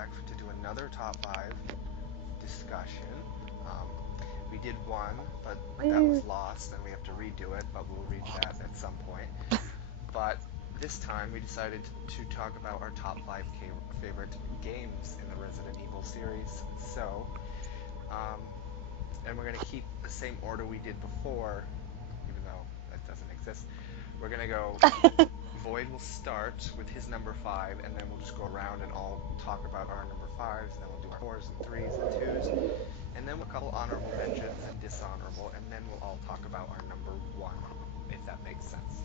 back to do another top 5 discussion. Um, we did one, but that was lost, and we have to redo it, but we'll reach that at some point. But this time we decided to talk about our top 5 favorite games in the Resident Evil series. So, um, and we're going to keep the same order we did before, even though that doesn't exist. We're going to go, Void will start with his number 5, and then we'll just go around and all talk about our number 5s, and then we'll do our 4s and 3s and 2s, and then we'll a couple honorable mentions and dishonorable, and then we'll all talk about our number 1, if that makes sense.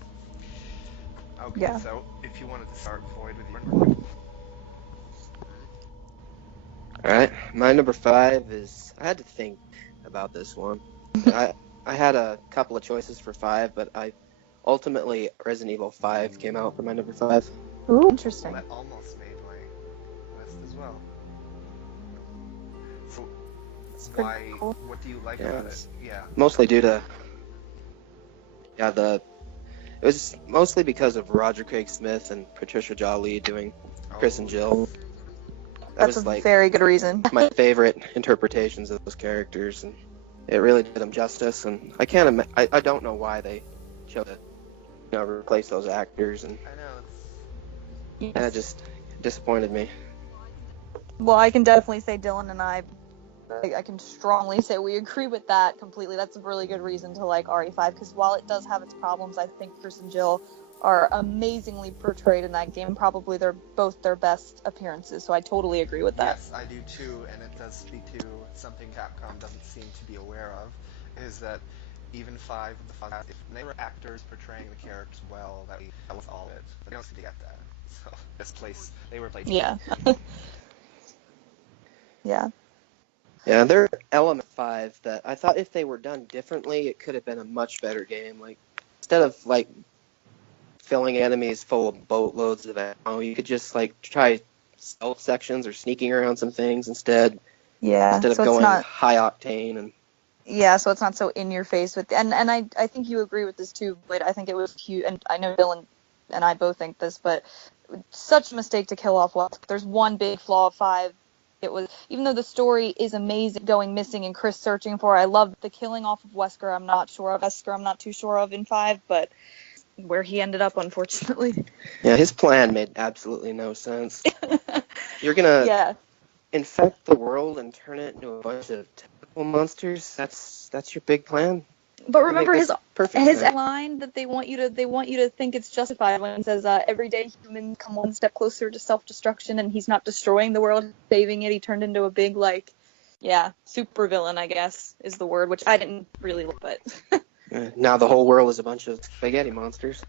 Okay, Yeah. so if you wanted to start, Void, with your number 5. Alright, my number 5 is, I had to think about this one. I had a couple of choices for 5, but ultimately Resident Evil 5 came out for my number 5. Ooh, interesting. Well, that almost made my list as well. So, why, cool. what do you like about it? Yeah. Mostly due to, it was mostly because of Roger Craig Smith and Patricia Jolie doing Chris and Jill. That's a very good reason. My favorite interpretations of those characters, and it really did them justice. And I don't know why they chose to replace those actors, and I know. that just disappointed me. Well, I can definitely say Dylan and I can strongly say we agree with that completely. That's a really good reason to like RE5, because while it does have its problems, I think Chris and Jill are amazingly portrayed in that game. Probably they're both their best appearances, so I totally agree with that. Yes, I do too, and it does speak to something Capcom doesn't seem to be aware of, is that even 5 of the 5, if they were actors portraying the characters well, that was all it. But they don't seem to get that. So this place, they were played. Yeah. Yeah. Yeah, there are Element 5 that I thought if they were done differently, it could have been a much better game. Like, instead of, like, filling enemies full of boatloads of ammo, you could just, like, try stealth sections or sneaking around some things instead. Yeah. Instead of so going it's not, high octane and... Yeah, so it's not so in your face with, and I think you agree with this too, but I think it was cute, and I know Dylan and I both think this, but such a mistake to kill off Wesker. There's one big flaw of 5. It was, even though the story is amazing, going missing and Chris searching for, I love the killing off of Wesker. I'm not too sure of in 5, but where he ended up, unfortunately. Yeah, his plan made absolutely no sense. You're gonna infect the world and turn it into a bunch of tentacle monsters? That's your big plan? But remember his line that they want you to think it's justified when he says every day humans come one step closer to self-destruction, and he's not destroying the world, saving it. He turned into a big super villain, I guess is the word, which I didn't really like, but now the whole world is a bunch of spaghetti monsters.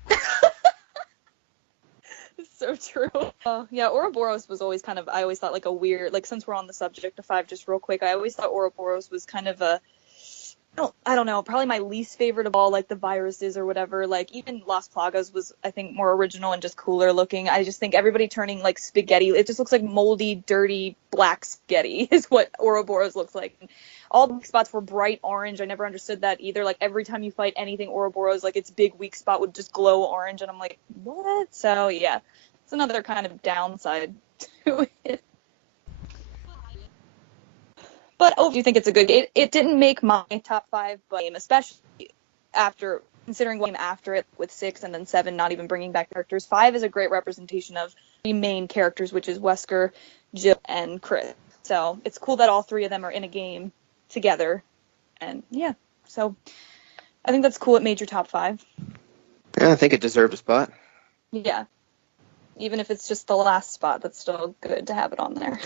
So true. Ouroboros was always kind of, I always thought like a weird, like since we're on the subject of 5, just real quick, I always thought Ouroboros was kind of I don't know, probably my least favorite of all, like the viruses or whatever. Like even Las Plagas was, I think, more original and just cooler looking. I just think everybody turning like spaghetti, it just looks like moldy, dirty, black spaghetti is what Ouroboros looks like. And all the spots were bright orange. I never understood that either. Like every time you fight anything Ouroboros, like its big weak spot would just glow orange, and I'm like, what? So yeah, it's another kind of downside to it. But I do think it's a good game. It didn't make my top 5 game, especially after considering what came after it with 6 and then 7 not even bringing back characters. 5 is a great representation of 3 main characters, which is Wesker, Jill, and Chris. So it's cool that all 3 of them are in a game together. And yeah, so I think that's cool. It made your top 5. Yeah, I think it deserved a spot. Yeah. Even if it's just the last spot, that's still good to have it on there.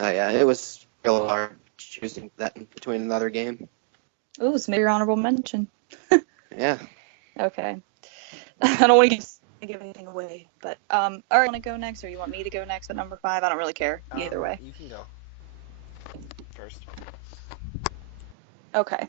Yeah, it was real hard choosing that between another game. Ooh, so maybe your honorable mention. Yeah. Okay. I don't want to give anything away, but all right, you want to go next, or you want me to go next at number 5? I don't really care either way. You can go first. Okay.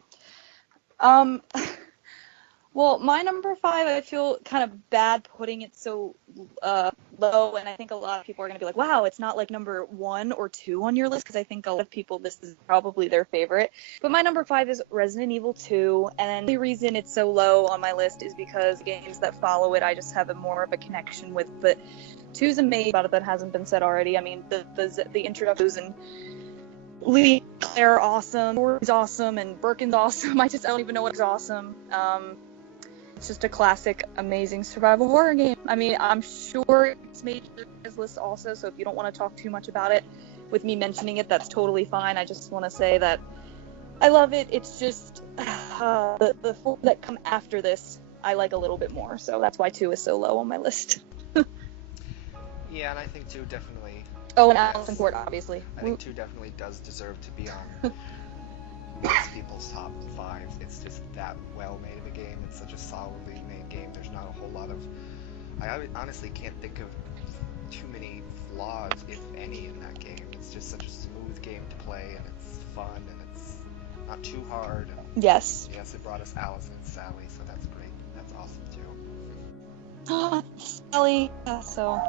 Well, my number 5, I feel kind of bad putting it so low, and I think a lot of people are going to be like, wow, it's not like number 1 or 2 on your list, because I think a lot of people, this is probably their favorite. But my number 5 is Resident Evil 2, and the reason it's so low on my list is because games that follow it, I just have more of a connection with. But 2's amazing about it that hasn't been said already. I mean, the introductions and Lee, Claire, awesome. Tori's awesome, and Birkin's awesome. I don't even know what's awesome. It's just a classic, amazing survival horror game. I mean, I'm sure it's made his list also, so if you don't want to talk too much about it with me mentioning it, that's totally fine. I just want to say that I love it. It's just the 4 that come after this I like a little bit more, so that's why 2 is so low on my list. Yeah, and I think 2 definitely... Oh, and Allison Court, obviously. I think 2 definitely does deserve to be on most people's top 5. It's just that well made of a game. It's such a solidly made game. There's not a whole lot of... I honestly can't think of too many flaws, if any, in that game. It's just such a smooth game to play, and it's fun, and it's not too hard. Yes. Yes, it brought us Allison and Sally, so that's great. That's awesome, too. Sally, so...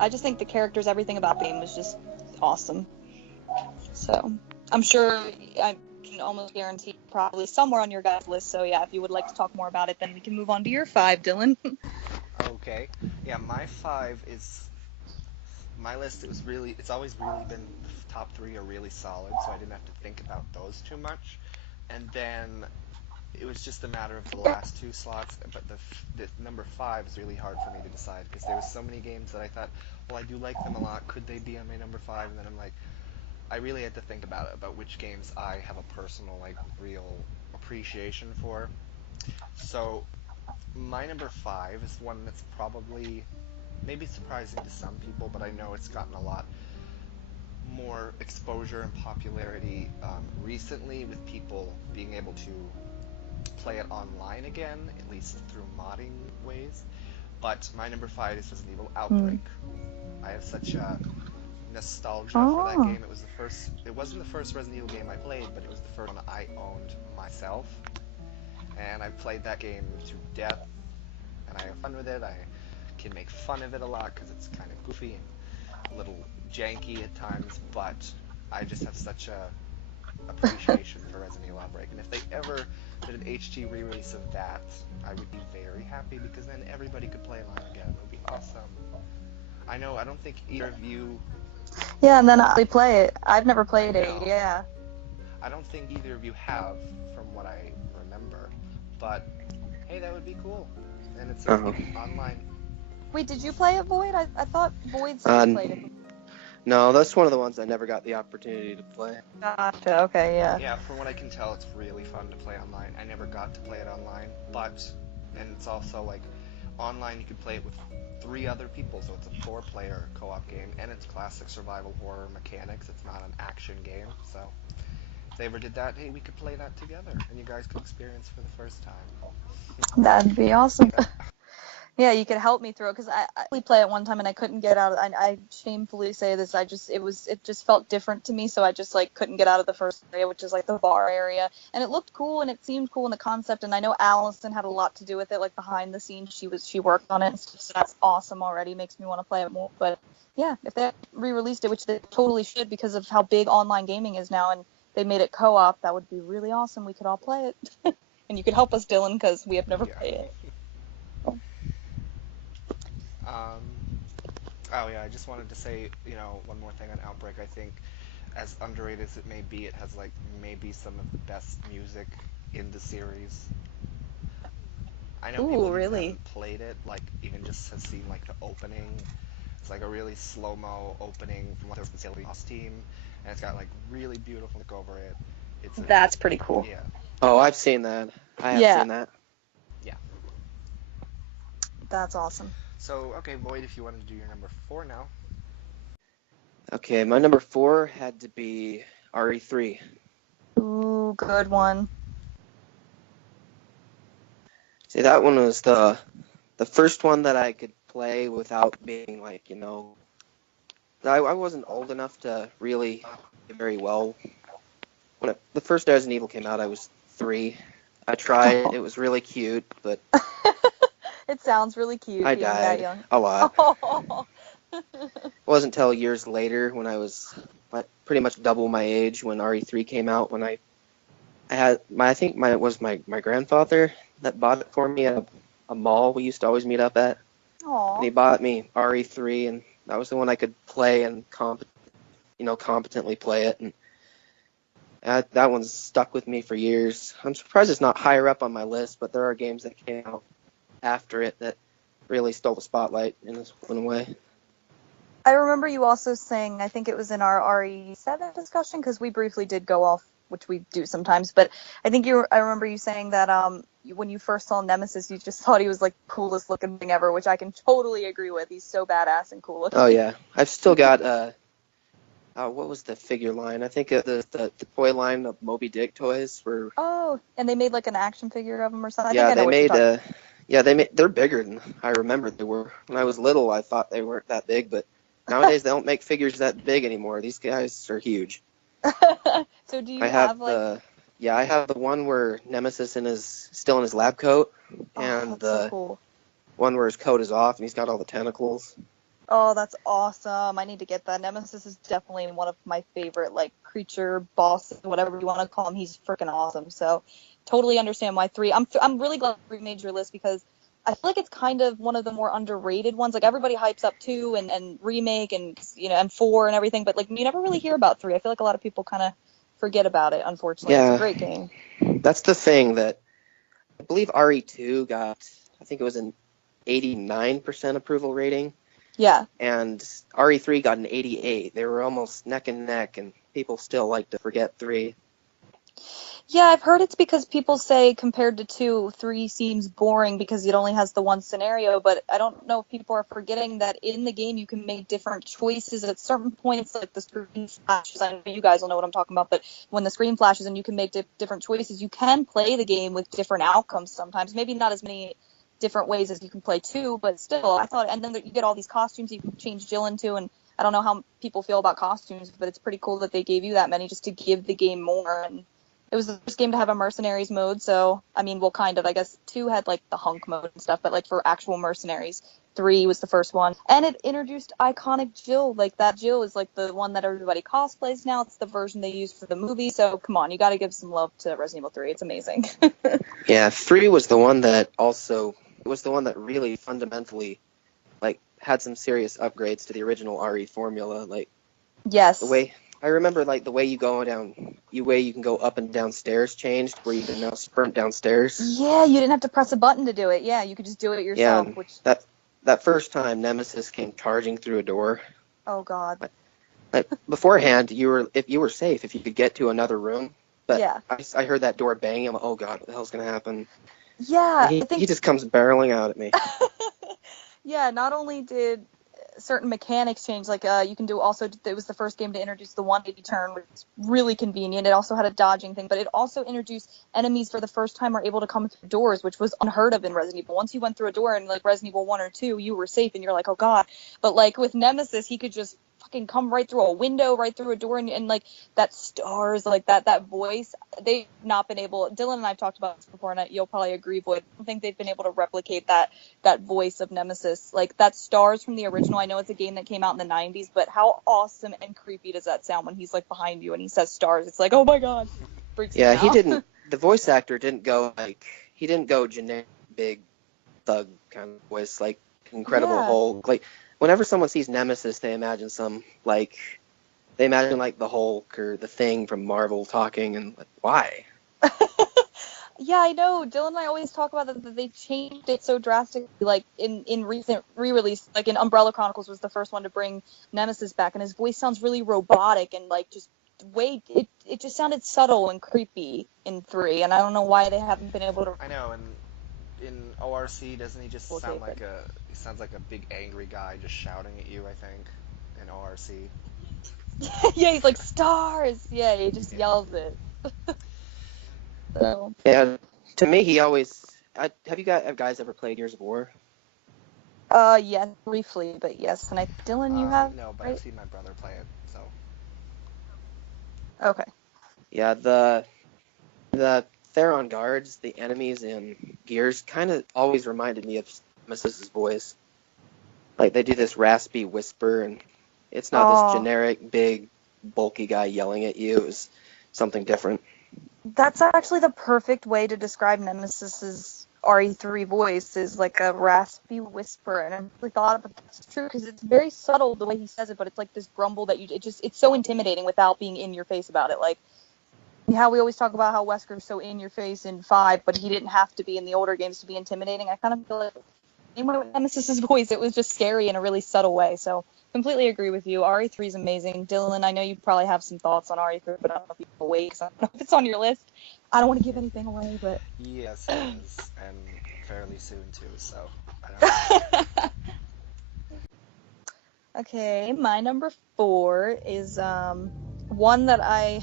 I just think the characters, everything about the game was just awesome. So, I'm sure I can almost guarantee probably somewhere on your guys' list. So, yeah, if you would like to talk more about it, then we can move on to your 5, Dylan. Okay. Yeah, my 5 is... My list, it's always really been... The top 3 are really solid, so I didn't have to think about those too much. And then... It was just a matter of the last 2 slots, but the number 5 is really hard for me to decide, because there was so many games that I thought, well, I do like them a lot, could they be on my number 5? And then I'm like, I really had to think about it, about which games I have a personal, like, real appreciation for. So, my number 5 is one that's probably, maybe surprising to some people, but I know it's gotten a lot more exposure and popularity recently, with people being able to play it online again, at least through modding ways. But my number 5 is Resident Evil Outbreak. I have such a nostalgia for that game. It wasn't the first Resident Evil game I played, but it was the first one I owned myself. And I've played that game to death, and I have fun with it. I can make fun of it a lot because it's kind of goofy and a little janky at times, but I just have such a appreciation for Resident Evil Outbreak. And if they ever did an HD re-release of that, I would be very happy, because then everybody could play online again. It would be awesome. I don't think either of you... Yeah, and then I play it. I've never played it, No. yeah. I don't think either of you have, from what I remember. But, hey, that would be cool. And it's online. Wait, did you play it, Void? I thought Void said you played it. No, that's one of the ones I never got the opportunity to play. Gotcha, okay, yeah. Yeah, from what I can tell, it's really fun to play online. I never got to play it online, and it's also, like, online you can play it with 3 other people, so it's a 4-player co-op game, and it's classic survival horror mechanics. It's not an action game, so if they ever did that, hey, we could play that together, and you guys could experience for the first time. That'd be awesome. Yeah, you could help me through it, because I played it one time and I couldn't get out. I shamefully say this. It just felt different to me, so I just like couldn't get out of the first area, which is like the bar area. And it looked cool and it seemed cool in the concept. And I know Allison had a lot to do with it, like behind the scenes. She worked on it and stuff, so that's awesome already. Makes me want to play it more. But yeah, if they re-released it, which they totally should because of how big online gaming is now, and they made it co-op, that would be really awesome. We could all play it, and you could help us, Dylan, because we have never played it. Oh yeah, I just wanted to say, one more thing on Outbreak. I think, as underrated as it may be, it has like maybe some of the best music in the series. I know people who haven't played it, like even just have seen like the opening. It's like a really slow-mo opening from what they're facility team, and it's got like really beautiful music over it. That's pretty cool. Yeah. Oh, I've seen that. I have seen that. Yeah. That's awesome. So, okay, Void, if you want to do your number 4 now. Okay, my number 4 had to be RE3. Ooh, good one. See, that one was the first one that I could play without being like, I wasn't old enough to really very well. When the first Resident Evil came out, I was 3, I tried. It was really cute, but It sounds really cute I being that died young. a lot. Oh. It wasn't until years later when I was pretty much double my age when RE3 came out when I had it was my grandfather that bought it for me at a mall we used to always meet up at. And Aw. he bought me RE3 and that was the one I could play and competently play it, and that one's stuck with me for years. I'm surprised it's not higher up on my list, but there are games that came out after it that really stole the spotlight in this one way. I remember you also saying, I think it was in our RE7 discussion, because we briefly did go off, which we do sometimes, but I remember you saying that when you first saw Nemesis, you just thought he was like the coolest looking thing ever, which I can totally agree with. He's so badass and cool looking. Oh yeah, I've still got what was the figure line? I think the toy line of Moby Dick toys were. Oh, and they made like an action figure of him or something. Yeah, I think I know what you're talking about. they're bigger than I remember they were. When I was little, I thought they weren't that big, but nowadays they don't make figures that big anymore. These guys are huge. So do you I have I have the one where Nemesis still in his lab coat, and that's so cool. one where his coat is off and he's got all the tentacles. Oh, that's awesome. I need to get that. Nemesis is definitely one of my favorite, like, creature, boss, whatever you want to call him. He's freaking awesome. So, totally understand why 3. I'm really glad 3 made your list because I feel like it's kind of one of the more underrated ones. Like, everybody hypes up 2 and remake and, and 4 and everything, but, like, you never really hear about 3. I feel like a lot of people kind of forget about it, unfortunately. Yeah. It's a great game. That's the thing that I believe RE2 got, I think it was an 89% approval rating. Yeah. And RE3 got an 88. They were almost neck and neck, and people still like to forget 3. Yeah, I've heard it's because people say compared to 2, 3 seems boring because it only has the one scenario, but I don't know if people are forgetting that in the game you can make different choices at certain points, like the screen flashes. I know you guys will know what I'm talking about, but when the screen flashes and you can make different choices, you can play the game with different outcomes sometimes. Maybe not as many different ways as you can play 2, but still, I thought, and then you get all these costumes you can change Jill into, and I don't know how people feel about costumes, but it's pretty cool that they gave you that many just to give the game more. And it was the first game to have a mercenaries mode, so, I mean, well, kind of. I guess 2 had, like, the hunk mode and stuff, but, like, for actual mercenaries, 3 was the first one. And it introduced iconic Jill. Like, that Jill is, like, the one that everybody cosplays now. It's the version they used for the movie, so come on, you gotta give some love to Resident Evil 3. It's amazing. Yeah, 3 was the one that really fundamentally, like, had some serious upgrades to the original RE formula. Like, Yes. the way I remember, like, the way you can go up and down stairs changed, where you can now sprint downstairs. Yeah, you didn't have to press a button to do it. Yeah, you could just do it yourself. Yeah, Which that first time Nemesis came charging through a door. Oh God. Like, beforehand, if you were safe if you could get to another room. But Yeah. I heard that door banging. I'm like, oh God, what the hell's gonna happen? Yeah, And I think he just comes barreling out at me. Yeah, not only did certain mechanics change, like you can do also, it was the first game to introduce the 180 turn, which is really convenient. It also had a dodging thing, but it also introduced enemies for the first time are able to come through doors, which was unheard of in Resident Evil. Once you went through a door in like Resident Evil 1 or 2, you were safe and you're like, oh God. But like with Nemesis, he could just fucking come right through a window, right through a door, and like that stars, like that voice, they've not been able, Dylan and I've talked about this before, and you'll probably agree, Boyd, I don't think they've been able to replicate that voice of Nemesis. Like, that stars from the original. I know it's a game that came out in the 90s, but how awesome and creepy does that sound when he's, like, behind you and he says stars? It's like, oh, my God. Freaks me out. He didn't, the voice actor didn't go generic, big, thug kind of voice, like Incredible Hulk. Like, whenever someone sees Nemesis, they imagine like the Hulk or the Thing from Marvel talking, and like, why? Yeah, I know. Dylan and I always talk about that they changed it so drastically, like in recent re-release, like in Umbrella Chronicles was the first one to bring Nemesis back, and his voice sounds really robotic and like just it just sounded subtle and creepy in 3, and I don't know why they haven't been able to. I know, and in ORC, doesn't he just sound like he sounds like a big angry guy just shouting at you, I think, in ORC. Yeah, he's like, stars! Yeah, he just yells it. So. Yeah, to me, he always. Have you guys ever played Gears of War? Yeah, briefly, but yes. And Dylan, you have? No, but right? I've seen my brother play it, so. Okay. Yeah, the Theron guards, the enemies in Gears, kind of always reminded me of Nemesis' voice. Like, they do this raspy whisper, and it's not this generic, big, bulky guy yelling at you. It was something different. That's actually the perfect way to describe Nemesis's RE3 voice, is like a raspy whisper, and I really thought about it, that's true, because it's very subtle the way he says it, but it's like this grumble that it's so intimidating without being in your face about it. Like, how we always talk about how Wesker's so in your face in 5, but he didn't have to be in the older games to be intimidating. I kind of feel like same way with Nemesis's voice, it was just scary in a really subtle way. So completely agree with you. RE3 is amazing. Dylan, I know you probably have some thoughts on RE3, but I don't know if you can wait, because I don't know if it's on your list. I don't want to give anything away, but Yes, it is, and fairly soon too. So I don't know. Okay, my number 4 is one that I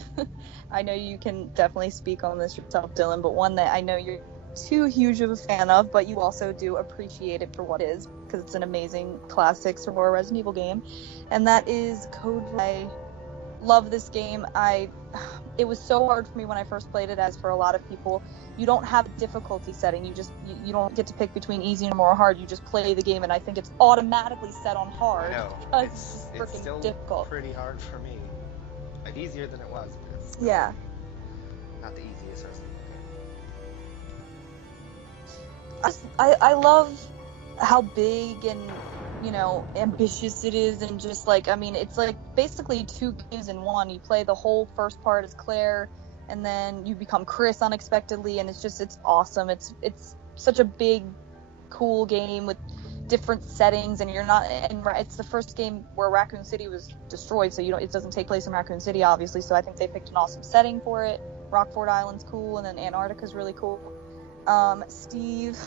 know you can definitely speak on this yourself, Dylan, but one that I know you're too huge of a fan of, but you also do appreciate it for what it is, because it's an amazing classic survival Resident Evil game, and that is Code Veronica. I love this game. It was so hard for me when I first played it, as for a lot of people. You don't have a difficulty setting. You don't get to pick between easy and more hard. You just play the game, and I think it's automatically set on hard. I know. Because it's freaking still difficult. Pretty hard for me. Like, easier than it was, but it's Yeah. not the easiest Resident Evil game. I love how big and, you know, ambitious it is, and just like, I mean, it's like basically 2 games in one. You play the whole first part as Claire, and then you become Chris unexpectedly, and it's awesome. It's such a big, cool game with different settings, and it's the first game where Raccoon City was destroyed, so it doesn't take place in Raccoon City, obviously, so I think they picked an awesome setting for it. Rockford Island's cool, and then Antarctica's really cool. Steve,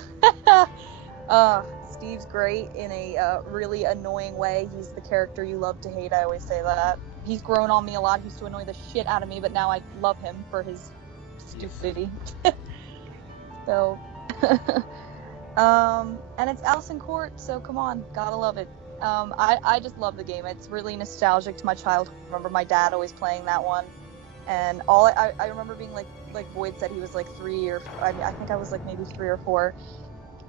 Steve's great in a really annoying way. He's the character you love to hate, I always say that. He's grown on me a lot. He used to annoy the shit out of me, but now I love him for his stupidity. So, and it's Allison Court, so come on, gotta love it. I just love the game. It's really nostalgic to my childhood. I remember my dad always playing that one, and I remember being like Boyd said, he was like 3 or I think I was like maybe 3 or 4,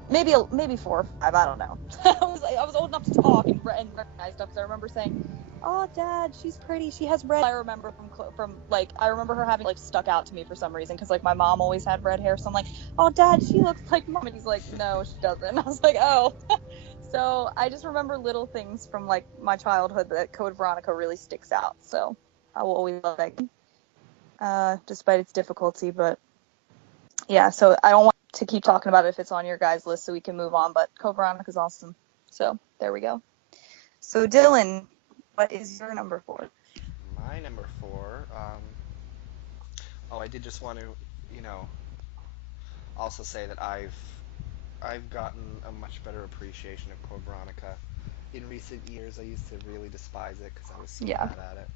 maybe 4 or 5, I don't know. I was old enough to talk and recognize stuff, because I remember saying, "Oh, Dad, she's pretty. She has red." I remember from like, I remember her having like stuck out to me for some reason, because like my mom always had red hair, so I'm like, "Oh, Dad, she looks like Mom," and he's like, "No, she doesn't." And I was like, "Oh." So I just remember little things from like my childhood that Code Veronica really sticks out. So I will always love that game, despite its difficulty. But yeah, so I don't want to keep talking about it if it's on your guys' list, so we can move on. But Code Veronica's awesome. So there we go. So Dylan, what is your number 4? My number 4, I did just want to, also say that I've gotten a much better appreciation of Code Veronica. In recent years, I used to really despise it because I was so bad at it.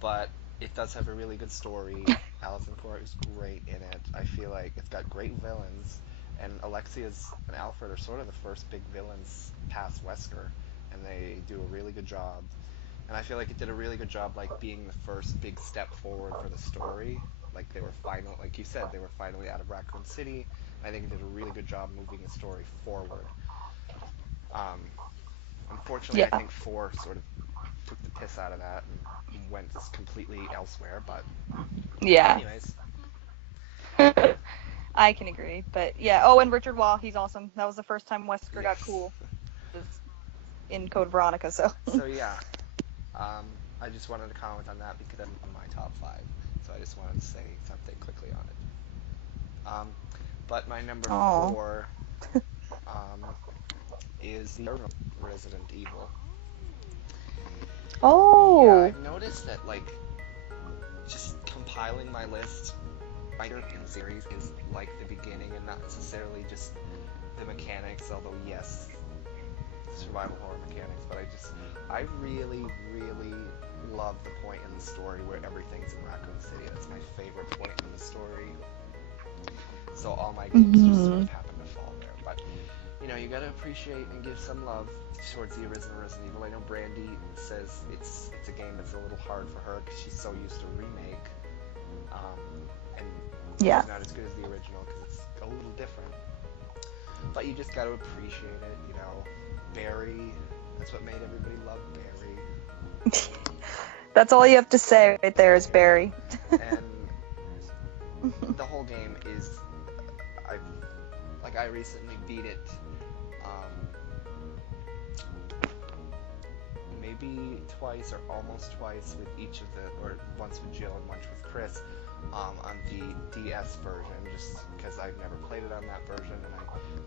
But it does have a really good story. Allison Court is great in it. I feel like it's got great villains, and Alexia's and Alfred are sort of the first big villains past Wesker, and they do a really good job. And I feel like it did a really good job, like, being the first big step forward for the story. Like, like you said, they were finally out of Raccoon City. I think it did a really good job moving the story forward. Unfortunately, I think 4 sort of took the piss out of that and went completely elsewhere, but anyways. I can agree, but yeah. Oh, and Richard Waugh, he's awesome. That was the first time Wesker got cool. Was in Code Veronica, so. So yeah, I just wanted to comment on that because I'm on my top 5, so I just wanted to say something quickly on it. But my number 4 is the Resident Evil. Oh. Yeah, I've noticed that, like, just compiling my list later in the series is like the beginning and not necessarily just the mechanics, although yes, survival horror mechanics, but I really, really love the point in the story where everything's in Raccoon City. That's my favorite point in the story. So all my games just sort of happen to fall there. But, you gotta appreciate and give some love towards the original Resident Evil. I know Brandi says it's a game that's a little hard for her because she's so used to remake. And Yeah. It's not as good as the original because it's a little different. But you just got to appreciate it, you know. Barry, that's what made everybody love Barry. That's all you have to say right there is Barry. And the whole game is, I recently beat it, maybe twice or almost twice with each of or once with Jill and once with Chris, on the DS version, just because I've never played it on that version, and I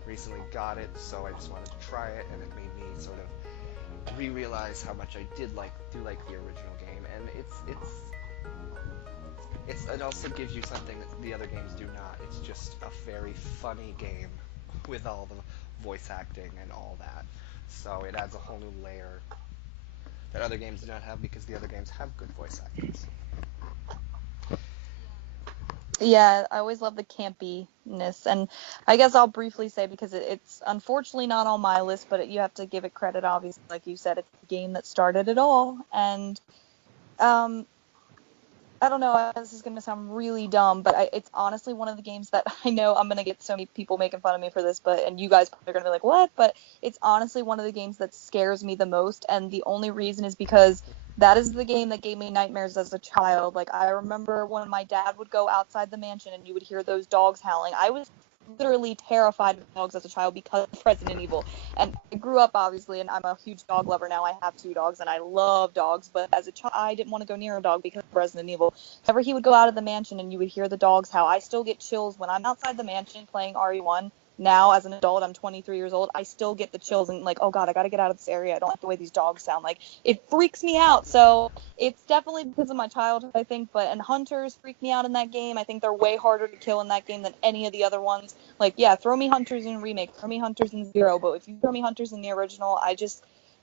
recently got it, so I just wanted to try it, and it made me sort of re-realize how much I do like the original game, and it also gives you something that the other games do not. It's just a very funny game with all the voice acting and all that. So it adds a whole new layer that other games do not have because the other games have good voice actors. Yeah, I always love the campiness, and I guess I'll briefly say, because it's unfortunately not on my list, but you have to give it credit, obviously, like you said, it's the game that started it all, and I don't know, this is going to sound really dumb, but it's honestly one of the games that I know I'm going to get so many people making fun of me for this, and you guys are going to be like, what? But it's honestly one of the games that scares me the most, and the only reason is because that is the game that gave me nightmares as a child. Like, I remember when my dad would go outside the mansion and you would hear those dogs howling. I was literally terrified of dogs as a child because of Resident Evil. And I grew up, obviously, and I'm a huge dog lover now. I have 2 dogs, and I love dogs. But as a child, I didn't want to go near a dog because of Resident Evil. Whenever he would go out of the mansion and you would hear the dogs howl, I still get chills when I'm outside the mansion playing RE1. Now, as an adult, I'm 23 years old, I still get the chills and like, oh God, I got to get out of this area. I don't like the way these dogs sound. Like, it freaks me out. So it's definitely because of my childhood, I think. And hunters freak me out in that game. I think they're way harder to kill in that game than any of the other ones. Like, yeah, throw me hunters in remake, throw me hunters in Zero, but if you throw me hunters in the original,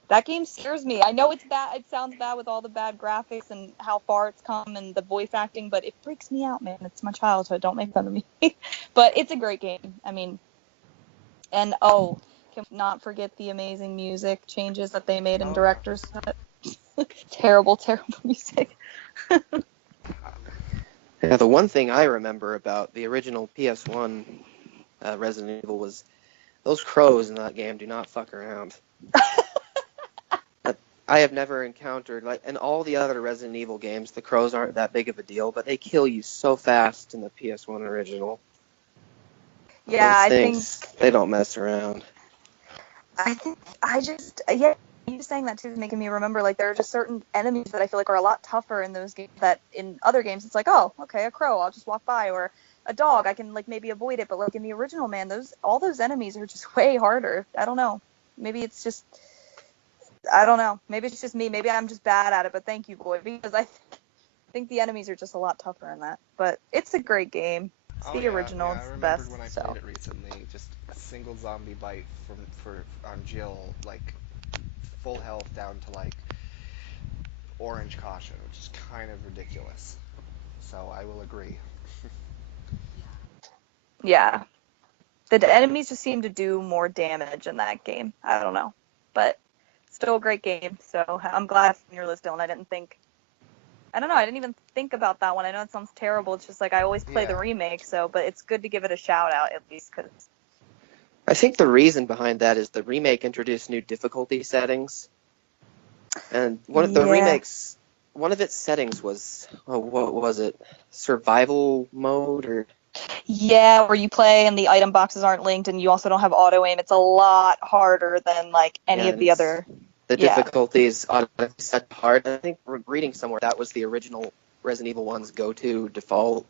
that game scares me. I know it's bad. It sounds bad with all the bad graphics and how far it's come and the voice acting, but it freaks me out, man. It's my childhood. Don't make fun of me. But it's a great game. I mean, and can we not forget the amazing music changes that they made in director's cut. Terrible music. Yeah, the one thing I remember about the original PS1 Resident Evil was those crows in that game do not fuck around. I have never encountered, like, in all the other Resident Evil games, the crows aren't that big of a deal, but they kill you so fast in the PS1 original. Yeah, Those things, they don't mess around. You saying that too is making me remember, like, there are just certain enemies that I feel like are a lot tougher in those games that in other games it's like, oh, okay, a crow, I'll just walk by, or a dog, I can, like, maybe avoid it, but, like, in the original, man, all those enemies are just way harder. I don't know. Maybe it's just, I don't know. Maybe it's just me. Maybe I'm just bad at it, but thank you, Boyd, because I think the enemies are just a lot tougher in that. But it's a great game. It's the original. Yeah, it's I the best. remembered when I played it recently, just a single zombie bite on Jill, like, full health down to, like, orange caution, which is kind of ridiculous. So I will agree. Yeah. The enemies just seem to do more damage in that game. I don't know. But still a great game. So I'm glad it's on your list, Dylan. I didn't even think about that one. I know it sounds terrible. It's just like I always play the remake, but it's good to give it a shout out at least. Cause I think the reason behind that is the remake introduced new difficulty settings. And one of its settings was, what was it? Survival mode or... Yeah, where you play and the item boxes aren't linked and you also don't have auto aim. It's a lot harder than like any of the other. The difficulties automatically set to hard. I think we're reading somewhere that was the original Resident Evil 1's go-to default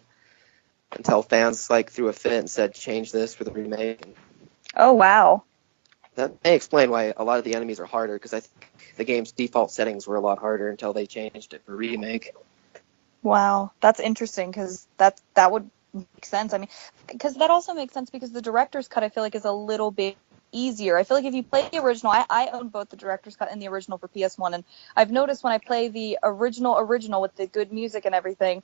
until fans like threw a fit and said change this for the remake. Oh wow. That may explain why a lot of the enemies are harder, because I think the game's default settings were a lot harder until they changed it for remake. Wow, that's interesting, because that would make sense. I mean, because that also makes sense because the director's cut I feel like is a little bit easier. I feel like if you play the original, I own both the director's cut and the original for PS1, and I've noticed when I play the original with the good music and everything,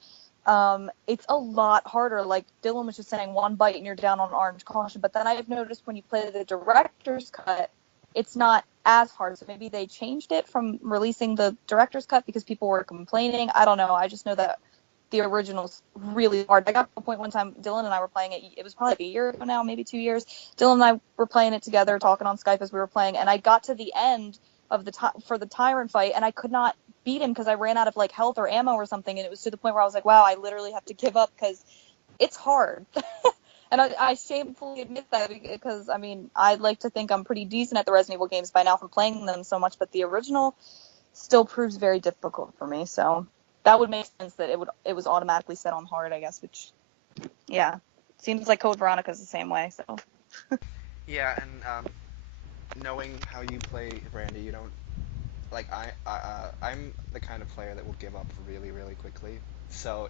it's a lot harder. Like Dylan was just saying, one bite and you're down on orange caution, but then I've noticed when you play the director's cut, it's not as hard. So maybe they changed it from releasing the director's cut because people were complaining. I don't know. I just know that the original's really hard. I got to a point one time, Dylan and I were playing it. It was probably like a year ago now, maybe 2 years. Dylan and I were playing it together, talking on Skype as we were playing, and I got to the end of for the Tyrant fight, and I could not beat him because I ran out of like health or ammo or something, and it was to the point where I was like, wow, I literally have to give up because it's hard. And I shamefully admit that because, I mean, I'd like to think I'm pretty decent at the Resident Evil games by now from playing them so much, but the original still proves very difficult for me, so that would make sense that it was automatically set on hard, I guess, which, yeah, seems like Code Veronica's the same way, so. Yeah, and knowing how you play, Brandi, you don't, like, I'm the kind of player that will give up really, really quickly. So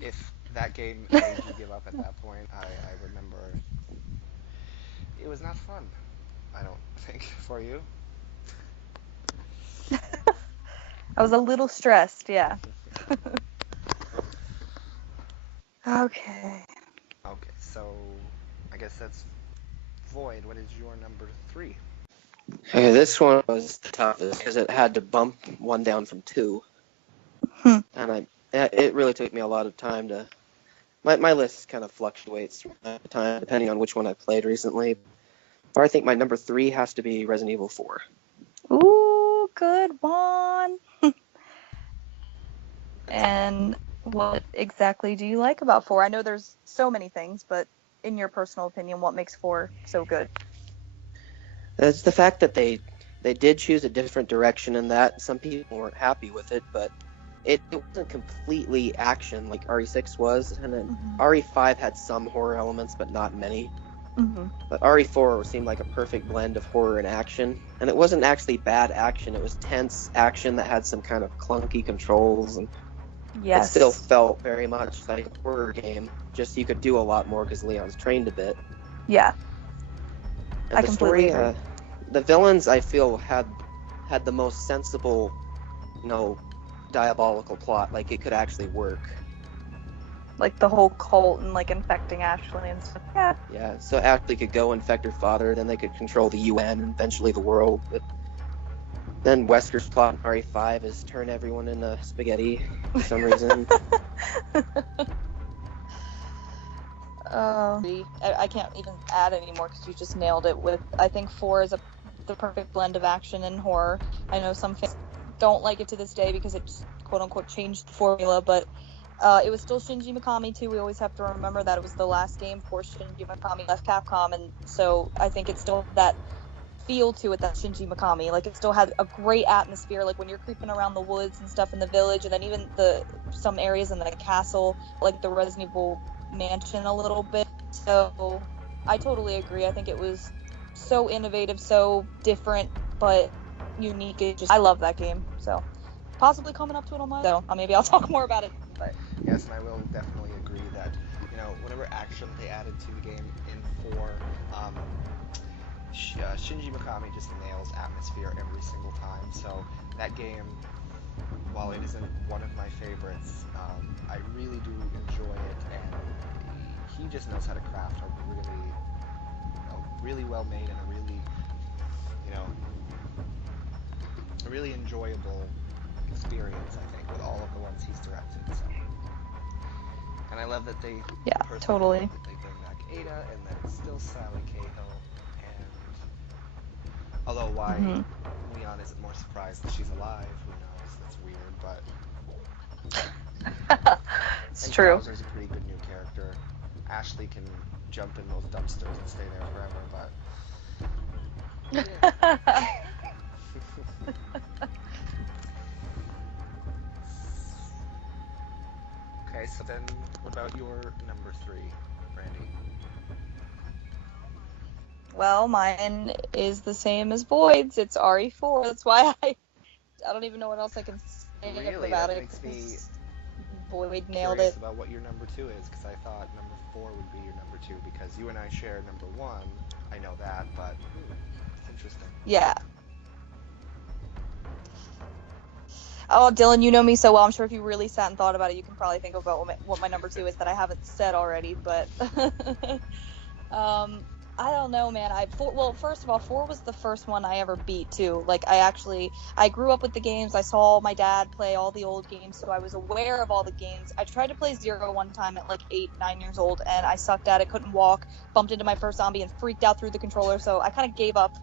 if that game made you give up at that point, I remember it was not fun. I don't think for you. I was a little stressed, yeah. Okay. Okay, so I guess that's Void. What is your number 3? Okay, this one was the toughest because it had to bump one down from 2. And it really took me a lot of time to. My list kind of fluctuates from time to time depending on which one I played recently. But I think my number 3 has to be Resident Evil 4. Ooh, good one. And what exactly do you like about 4? I know there's so many things, but in your personal opinion, what makes 4 so good? It's the fact that they did choose a different direction in that. Some people weren't happy with it, but it wasn't completely action like RE6 was, and then RE5 had some horror elements, but not many. But RE4 seemed like a perfect blend of horror and action, and it wasn't actually bad action. It was tense action that had some kind of clunky controls, and it still felt very much like a horror game. Just you could do a lot more because Leon's trained a bit. Yeah, and I completely agree. The villains I feel had the most sensible, diabolical plot. Like it could actually work. Like the whole cult and like infecting Ashley and stuff. Yeah. Yeah. So Ashley could go infect her father, then they could control the UN and eventually the world. But then Wesker's plot in RE5 is turn everyone into spaghetti for some reason. I can't even add any more because you just nailed it. I think 4 is the perfect blend of action and horror. I know some fans don't like it to this day because it just, quote unquote, changed the formula, but it was still Shinji Mikami too. We always have to remember that it was the last game before Shinji Mikami left Capcom, and so I think it still had that feel to it, that Shinji Mikami. Like it still had a great atmosphere, like when you're creeping around the woods and stuff in the village, and then even some areas in the castle, like the Resident Evil mansion a little bit. So I totally agree. I think it was so innovative, so different, but unique. I love that game. So possibly coming up to it on my. So maybe I'll talk more about it. But yes, and I will definitely agree that whatever action they added to the game in 4, Shinji Mikami just nails atmosphere every single time. So that game, while it isn't one of my favorites, I really do enjoy it, and he just knows how to craft a really well made and a really enjoyable experience, I think, with all of the ones he's directed. So, and I love that they totally. That they bring back Ada, and that it's still Sally Cahill, and although why Leon isn't more surprised that she's alive, who knows? That's weird, but it's and true. Bowser's a pretty good new character. Ashley can jump in those dumpsters and stay there forever, but okay, so then what about your number 3, Brandi? Well, mine is the same as Void's. It's RE4. That's why I don't even know what else I can say about that it. Makes me Void nailed curious it. about what your number 2 is, because I thought number 4 would be your number 2, because you and I share number 1. I know that, but it's interesting. Yeah. Oh, Dylan, you know me so well. I'm sure if you really sat and thought about it, you can probably think about what my number 2 is that I haven't said already. But I don't know, man. Well, first of all, 4 was the first one I ever beat too. Like I grew up with the games. I saw my dad play all the old games, so I was aware of all the games. I tried to play Zero one time at like 8, 9 years old, and I sucked at it. Couldn't walk. Bumped into my first zombie and freaked out through the controller. So I kind of gave up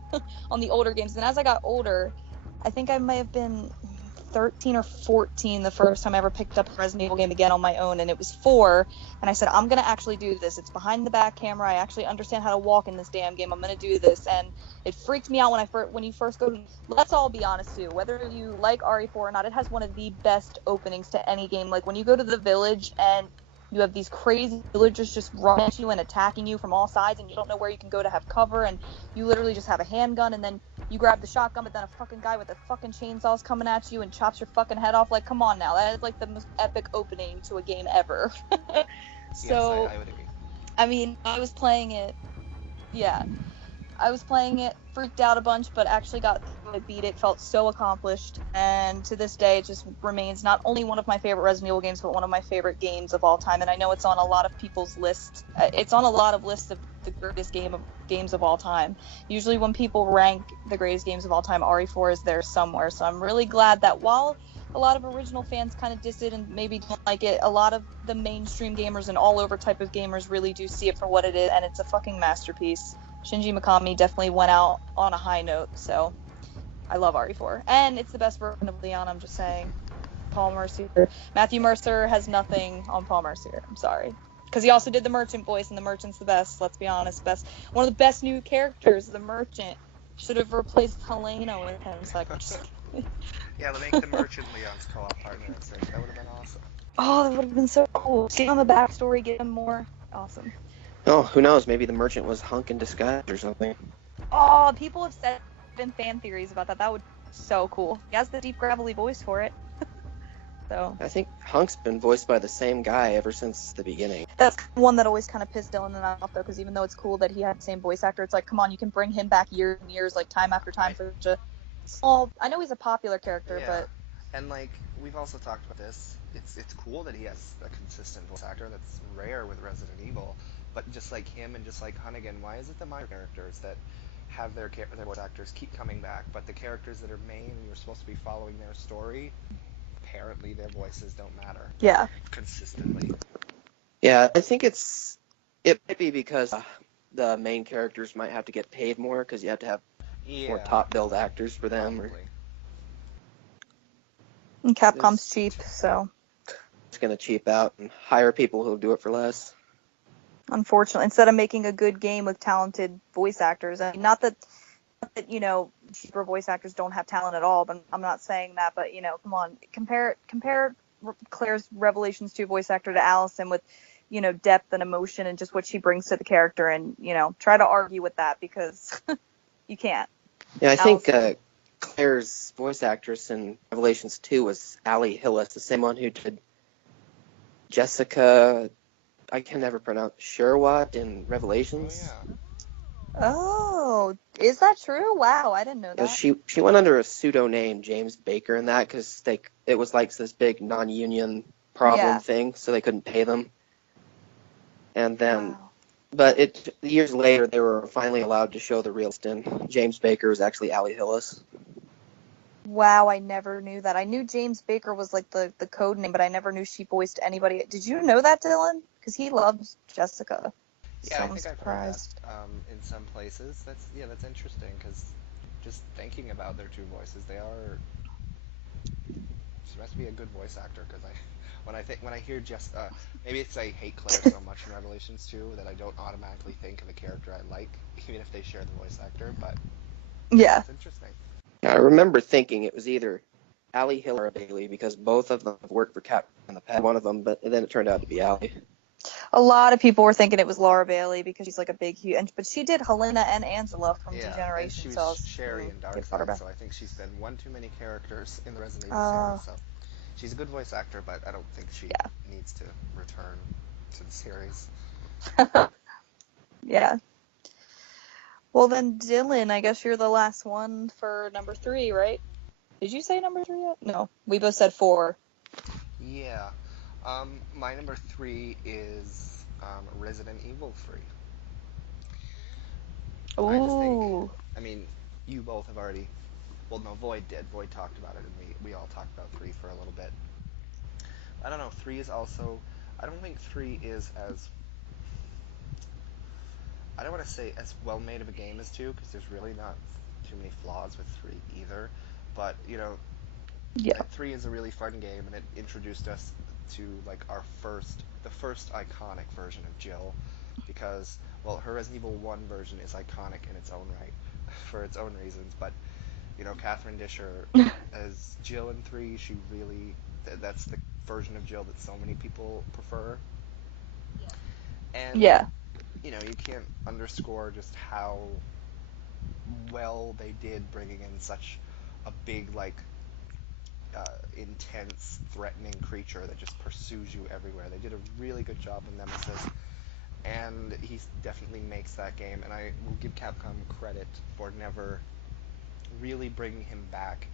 on the older games. And as I got older, I think I may have been 13 or 14 the first time I ever picked up a Resident Evil game again on my own, and it was 4. And I said, I'm gonna actually do this. It's behind the back camera. I actually understand how to walk in this damn game. I'm gonna do this. And it freaked me out when you first go to. Let's all be honest too. Whether you like RE4 or not, it has one of the best openings to any game. Like when you go to the village and you have these crazy villagers just running at you and attacking you from all sides, and you don't know where you can go to have cover, and you literally just have a handgun, and then you grab the shotgun, but then a fucking guy with a fucking chainsaw's coming at you and chops your fucking head off. Like, come on now. That is like the most epic opening to a game ever. So, Yes, I would agree. I mean, I was playing it, yeah. I was playing it, freaked out a bunch, but actually got through it, beat it, felt so accomplished, and to this day it just remains not only one of my favorite Resident Evil games, but one of my favorite games of all time. And I know it's on a lot of people's lists. It's on a lot of lists of the greatest games of all time. Usually when people rank the greatest games of all time, RE4 is there somewhere. So I'm really glad that while a lot of original fans kind of diss it and maybe don't like it, a lot of the mainstream gamers and all over type of gamers really do see it for what it is, and it's a fucking masterpiece. Shinji Mikami definitely went out on a high note, so I love RE4. And it's the best version of Leon, I'm just saying. Paul Mercier. Matthew Mercer has nothing on Paul Mercier. I'm sorry. Because he also did the Merchant voice, and the Merchant's the best, let's be honest. One of the best new characters, the Merchant. Should have replaced Helena with him, so I could just... Yeah, to make the Merchant Leon's co-op partner and such. That would have been awesome. Oh, that would have been so cool. Give him a backstory, give him more. Awesome. Oh, who knows? Maybe the merchant was Hunk in disguise or something. Oh, people have said been fan theories about that. That would be so cool. He has the deep gravelly voice for it. So I think Hunk's been voiced by the same guy ever since the beginning. that's one that always kind of pissed Dylan and I off, though, because even though it's cool that he had the same voice actor, it's like, come on, you can bring him back years and years, like time after time for such a small. I know he's a popular character, Yeah. but And like we've also talked about this, it's cool that he has a consistent voice actor. That's rare with Resident Evil. But just like him and just like Hunnigan, why is it the minor characters that have their voice actors keep coming back, but the characters that are main and you're supposed to be following their story, apparently their voices don't matter yeah, consistently. Yeah, I think it might be because the main characters might have to get paid more because you have to have more top billed actors for them. Probably. and Capcom's cheap, so It's going to cheap out and hire people who'll do it for less. unfortunately, instead of making a good game with talented voice actors, I mean, not that cheaper voice actors don't have talent at all, but I'm not saying that, but come on, compare Claire's Revelations 2 voice actor to Allison with depth and emotion and just what she brings to the character, and try to argue with that, because you can't. Yeah, I think Claire's voice actress in Revelations 2 was Allie Hillis, the same one who did Jessica, I can never pronounce, Sherwood in Revelations. Oh, yeah. Oh, is that true? Wow, I didn't know that. She went under a pseudo name, James Baker, in that because it was like this big non-union problem thing, so they couldn't pay them. And then, Wow. but years later, they were finally allowed to show the real Stin. James Baker was actually Allie Hillis. Wow, I never knew that. I knew James Baker was like the code name, but I never knew she voiced anybody. Did you know that, Dylan? Because he loves Jessica. Yeah, So I I'm think surprised. I've heard that in some places. That's interesting because just thinking about their two voices, she must be a good voice actor because when I hear maybe it's I hate Claire so much in Revelations 2 that I don't automatically think of a character I like, even if they share the voice actor. But Yeah. it's interesting. I remember thinking it was either Allie Hillis or Bailey because both of them have worked for Capcom in the past. One of them, but then it turned out to be Allie. A lot of people were thinking it was Laura Bailey because she's like a big, huge, but she did Helena and Angela from Yeah, and Degeneration. she So I was was Sherry in give Dark her Side, back. so I think she's been one too many characters in the Resident Evil series. So she's a good voice actor, but I don't think she needs to return to the series. Yeah. Well then, Dylan, I guess you're the last one for number 3, right? Did you say number 3 yet? No, we both said 4. Yeah. My number 3 is Resident Evil 3. I just think, Ooh. I mean, you both have already, well, no, Void did. Void talked about it, and we all talked about 3 for a little bit. I don't know, 3 is also, I don't think 3 is as, I don't want to say as well made of a game as 2, because there's really not too many flaws with 3 either. But, you know, Yeah. 3 is a really fun game, and it introduced us to, like, the first iconic version of Jill, because, well, her Resident Evil 1 version is iconic in its own right, for its own reasons, but, you know, Catherine Disher as Jill in 3, she really, that's the version of Jill that so many people prefer, and, Yeah. you know, you can't underscore just how well they did bringing in such a big, like, intense, threatening creature that just pursues you everywhere. They did a really good job with Nemesis, and he definitely makes that game. And I will give Capcom credit for never really bringing him back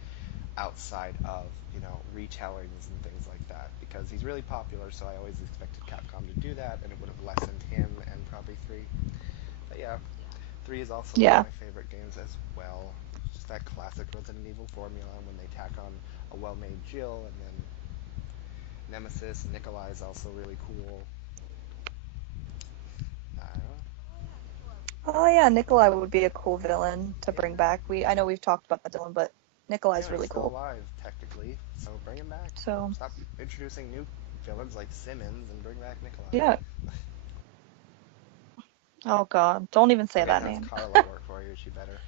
outside of, you know, retellings and things like that, because he's really popular. So I always expected Capcom to do that, and it would have lessened him and probably 3. But yeah, 3 is also one of Yeah. my favorite games as well. Just that classic Resident Evil formula, when they tack on a well-made Jill, and then Nemesis. Nikolai is also really cool. I don't know. Oh yeah, Nikolai would be a cool villain to bring back. I know we've talked about that villain, but Nikolai's Yeah, he's really still cool. alive, technically, so bring him back. So Stop introducing new villains like Simmons and bring back Nikolai. yeah. Oh god, don't even say Okay, that how's name. Carla work for you? Is she better?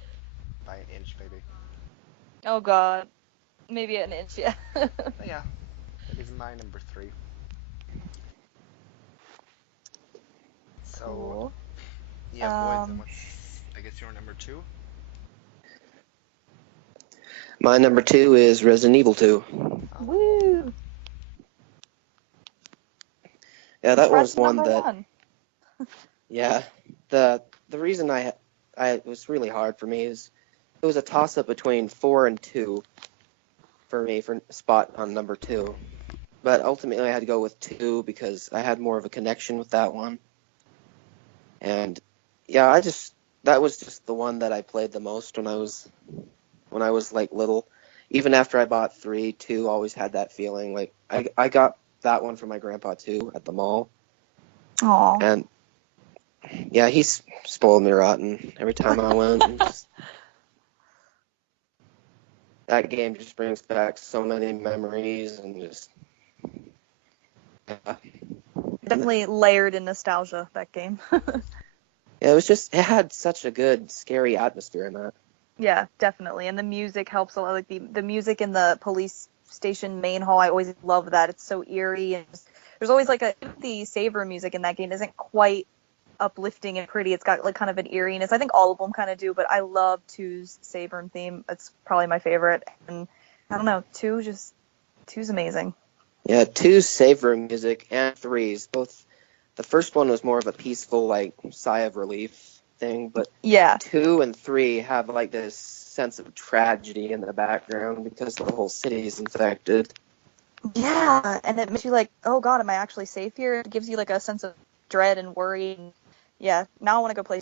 By an inch, maybe. Oh god, maybe an inch. Yeah. But yeah, that is my number 3. So, Cool. yeah, Void, then what's, I guess, your number 2? My number 2 is Resident Evil 2. Oh, cool. Woo. Yeah, that was Surprise one number that. 1. Yeah, the reason it was really hard for me is it was a toss up between 4 and 2 for me for spot on number 2, but ultimately I had to go with 2 because I had more of a connection with that one, and yeah, that was just the one that I played the most when I was like little. Even after I bought 3, 2 always had that feeling. Like I got that one from my grandpa too at the mall, Aw. and yeah, he's spoiled me rotten every time I went. And that game just brings back so many memories and just yeah. Definitely layered in nostalgia, that game. Yeah, it had such a good scary atmosphere in that. Yeah, definitely. And the music helps a lot. Like the music in the police station main hall, I always love that. It's so eerie, and there's always like the saver music in that game isn't quite uplifting and pretty. It's got like kind of an eeriness. I think all of them kind of do, but I love 2's Savern theme. It's probably my favorite. And I don't know, 2's amazing. Yeah, 2's save room music and 3's both. The first one was more of a peaceful, like, sigh of relief thing, but Yeah. 2 and 3 have like this sense of tragedy in the background because the whole city is infected. Yeah, and it makes you like, oh god, am I actually safe here? It gives you like a sense of dread and worry. And yeah, now I want to go play.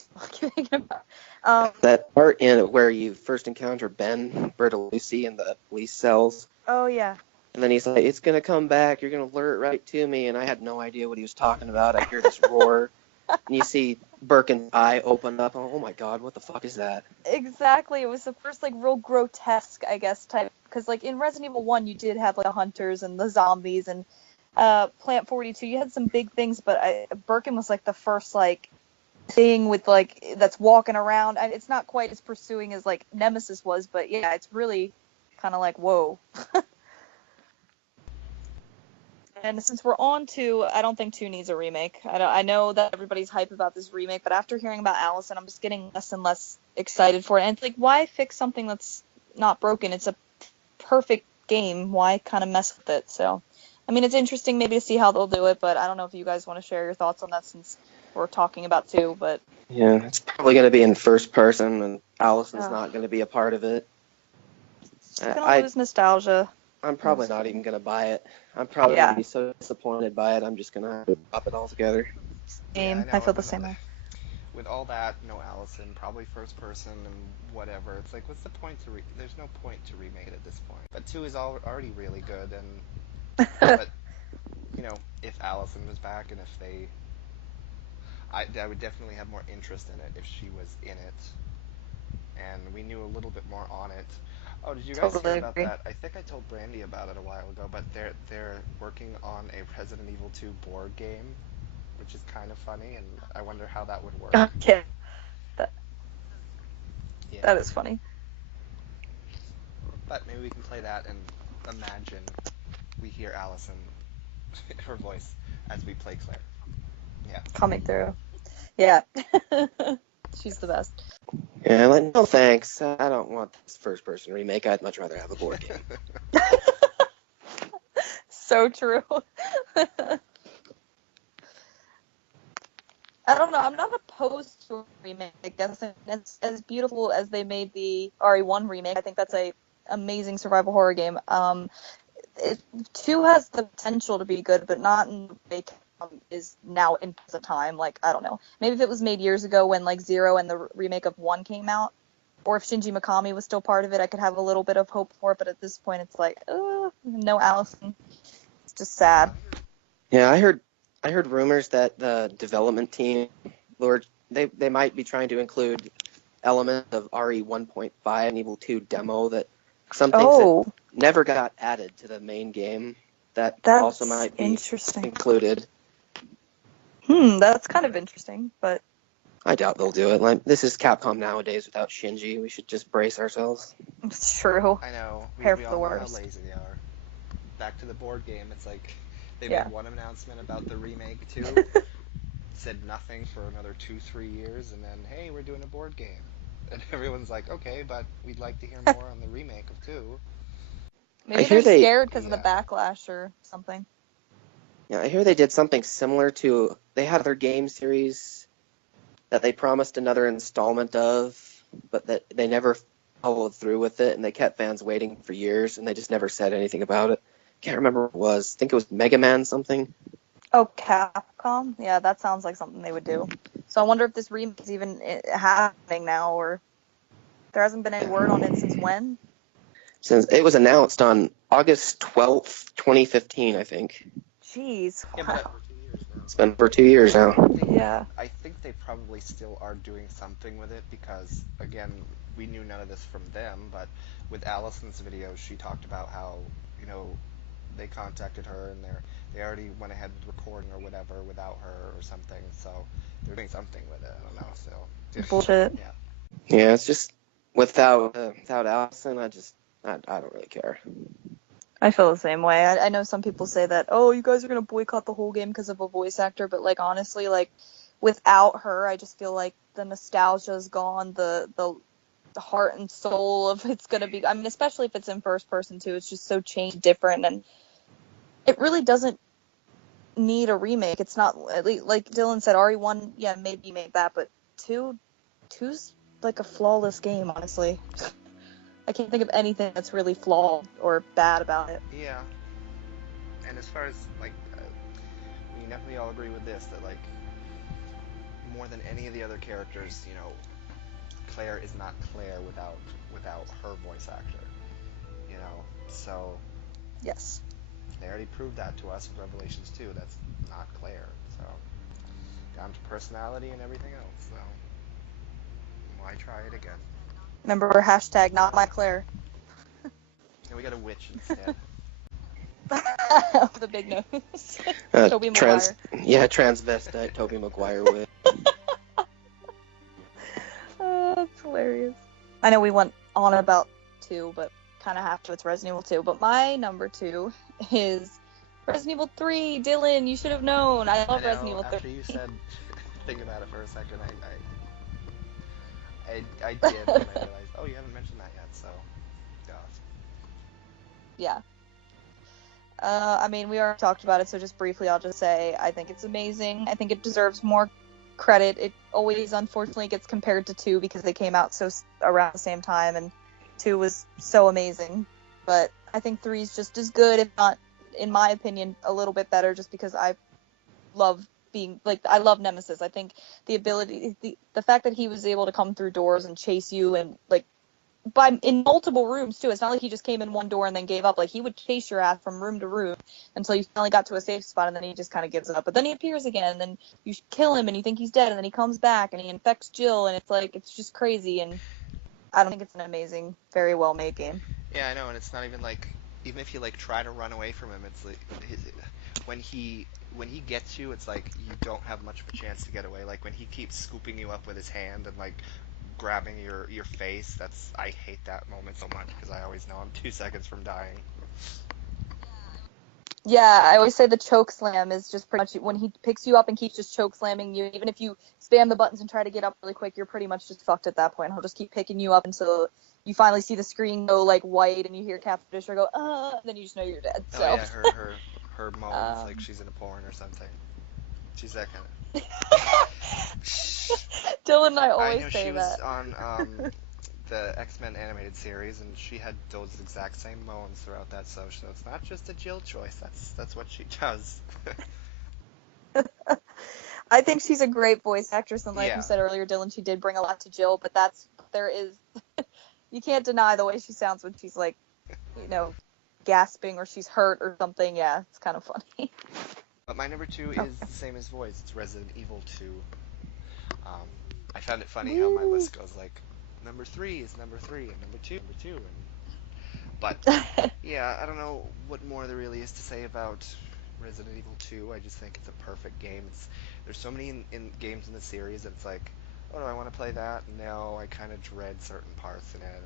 That part in where you first encounter Ben Bertolucci in the police cells. Oh yeah. And then he's like, it's going to come back. You're going to lure it right to me. And I had no idea what he was talking about. I hear this roar. And you see Birkin's eye open up. Oh, my God, what the fuck is that? Exactly. It was the first, like, real grotesque, I guess, type. Because, like, in Resident Evil 1, you did have, like, the hunters and the zombies. And Plant 42, you had some big things. But Birkin was, like, the first, like, thing with, like, that's walking around. And it's not quite as pursuing as, like, Nemesis was. But, yeah, it's really kind of like, whoa. And since we're on to, I don't think 2 needs a remake. I know that everybody's hype about this remake, but after hearing about Allison, I'm just getting less and less excited for it. And it's like, why fix something that's not broken? It's a perfect game. Why kind of mess with it? So, I mean, it's interesting maybe to see how they'll do it, but I don't know if you guys want to share your thoughts on that since we're talking about 2, but... Yeah, it's probably going to be in first person, and Allison's not going to be a part of it. It's going to lose nostalgia. I'm probably not even going to buy it. I'm probably going to be so disappointed by it, I'm just going to have to drop it altogether. Game. Yeah, I feel the same way. with all that, no Allison, probably first person and whatever. It's like, what's the point to there's no point to remake it at this point. But 2 is already really good, and but if Allison was back and if I would definitely have more interest in it if she was in it, and we knew a little bit more on it. Oh, did you guys Totally hear about agree. that? I think I told Brandi about it a while ago, but they're working on a Resident Evil 2 board game, which is kind of funny, and I wonder how that would work. Yeah, that Yeah, that is funny. but maybe we can play that and imagine we hear Allison, her voice, as we play Claire. Yeah. Coming through. Yeah. She's the best. Yeah, like, no thanks. I don't want this first-person remake. I'd much rather have a board game. So true. I don't know. I'm not opposed to a remake. I guess it's as beautiful as they made the RE1 remake. I think that's a amazing survival horror game. 2 has the potential to be good, but not in the way is now in present time. Like, I don't know. Maybe if it was made years ago when like 0 and the remake of 1 came out, or if Shinji Mikami was still part of it, I could have a little bit of hope for it. But at this point, it's like, no Allison. It's just sad. Yeah, I heard rumors that the development team, Lord, they might be trying to include elements of RE 1.5 and Evil 2 demo, that some things that never got added to the main game that that's also might be interesting. included. That's kind of interesting, but I doubt they'll do it. Like, this is Capcom nowadays without Shinji. We should just brace ourselves. it's true. I know. We Prepare for all the know how worst. lazy they are. Back to the board game. It's like they Yeah. made one announcement about the remake too. Said nothing for another 2-3 years, and then hey, we're doing a board game. And everyone's like, okay, but we'd like to hear more on the remake of 2. Maybe hear they're they- scared because of the Yeah. backlash or something. Yeah, I hear they did something similar to, they had their game series that they promised another installment of, but that they never followed through with it, and they kept fans waiting for years, and they just never said anything about it. Can't remember what it was. I think it was Mega Man something. Oh, Capcom? Yeah, that sounds like something they would do. So I wonder if this remake is even happening now, or there hasn't been any word on it since when? Since it was announced on August 12th, 2015, I think. Jeez. Yeah, Wow. but It's been for 2 years now. Yeah. I think they probably still are doing something with it because, again, we knew none of this from them, but with Allison's videos, she talked about how, they contacted her and they already went ahead with recording or whatever without her or something, so they're doing something with it. I don't know, so. Bullshit. Yeah. Yeah, it's just without Allison, I don't really care. I feel the same way. I know some people say that, oh, you guys are going to boycott the whole game because of a voice actor, but, like, honestly, like, without her, I just feel like the nostalgia's gone, the heart and soul of it's going to be, I mean, especially if it's in first person, too, it's just so changed different, and it really doesn't need a remake. It's not, at least, like Dylan said, RE1, yeah, maybe made that, but 2's like a flawless game, honestly. I can't think of anything that's really flawed or bad about it. Yeah. And as far as, like, we definitely all agree with this, that, like, more than any of the other characters, Claire is not Claire without her voice actor, so Yes. they already proved that to us in Revelations 2. That's not Claire, so down to personality and everything else, so why try it again? Remember, hashtag not my Claire. And we got a witch instead. The big nose. Uh, Tobey Maguire. Transvestite Tobey Maguire with. That's hilarious. I know we went on about 2, but kind of have to. It's Resident Evil 2. But my number 2 is Resident Evil 3. Dylan, you should have known. I love Resident Evil 3. After you said, think about it for a second, I did, and I realized, oh, you haven't mentioned that yet, so, duh. Yeah. I mean, we already talked about it, so just briefly, I'll just say I think it's amazing. I think it deserves more credit. It always, unfortunately, gets compared to 2 because they came out around the same time, and 2 was so amazing. But I think 3 is just as good, if not, in my opinion, a little bit better, just because I love being like, I love Nemesis. I think the ability, the fact that he was able to come through doors and chase you and like in multiple rooms too. It's not like he just came in one door and then gave up. Like he would chase your ass from room to room until you finally got to a safe spot, and then he just kind of gives up. But then he appears again, and then you kill him and you think he's dead, and then he comes back and he infects Jill, and it's like, it's just crazy. And I don't think it's an amazing, very well made game. Yeah, I know, and it's not even like, even if you like try to run away from him, it's like when he gets you, it's like you don't have much of a chance to get away. Like when he keeps scooping you up with his hand and like grabbing your face, I hate that moment so much because I always know I'm 2 seconds from dying. Yeah, I always say the choke slam is just pretty much when he picks you up and keeps just choke slamming you. Even if you spam the buttons and try to get up really quick, you're pretty much just fucked at that point. He'll just keep picking you up until you finally see the screen go like white and you hear Captain Fisher go, and then you just know you're dead. So. Oh yeah, her moans like she's in a porn or something. She's that kind of. Dylan and I always know say she that. was on the X-Men animated series, and she had those exact same moans throughout that. So it's not just a Jill choice. That's what she does. I think she's a great voice actress, and like Yeah. you said earlier, Dylan, she did bring a lot to Jill. But you can't deny the way she sounds when she's like, gasping or she's hurt or something. Yeah, it's kind of funny. But my number 2 is the same as voice. It's Resident Evil 2. I found it funny how my list goes like, number 3 is number 3, and number 2, But, yeah, I don't know what more there really is to say about Resident Evil 2. I just think it's a perfect game. There's so many in games in the series that it's like, oh, do I want to play that? No, I kind of dread certain parts in it.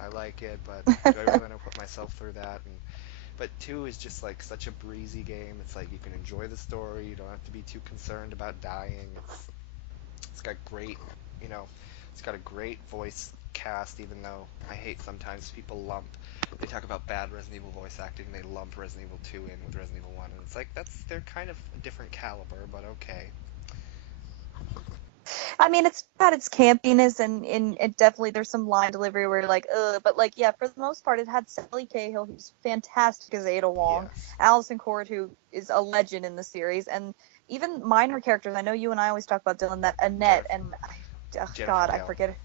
I like it, but do I really want to put myself through that? But 2 is just like such a breezy game. It's like you can enjoy the story. You don't have to be too concerned about dying. It's got great, it's got a great voice cast, even though I hate sometimes people they talk about bad Resident Evil voice acting, they lump Resident Evil 2 in with Resident Evil 1, and it's like, they're kind of a different caliber, but okay. I mean, it's got its campiness, and it definitely, there's some line delivery where you're like, but like, yeah, for the most part, it had Sally Cahill, who's fantastic as Ada Wong, Yes. Allison Cord, who is a legend in the series, and even minor characters. I know you and I always talk about, Dylan, that Annette, and God, I forget it.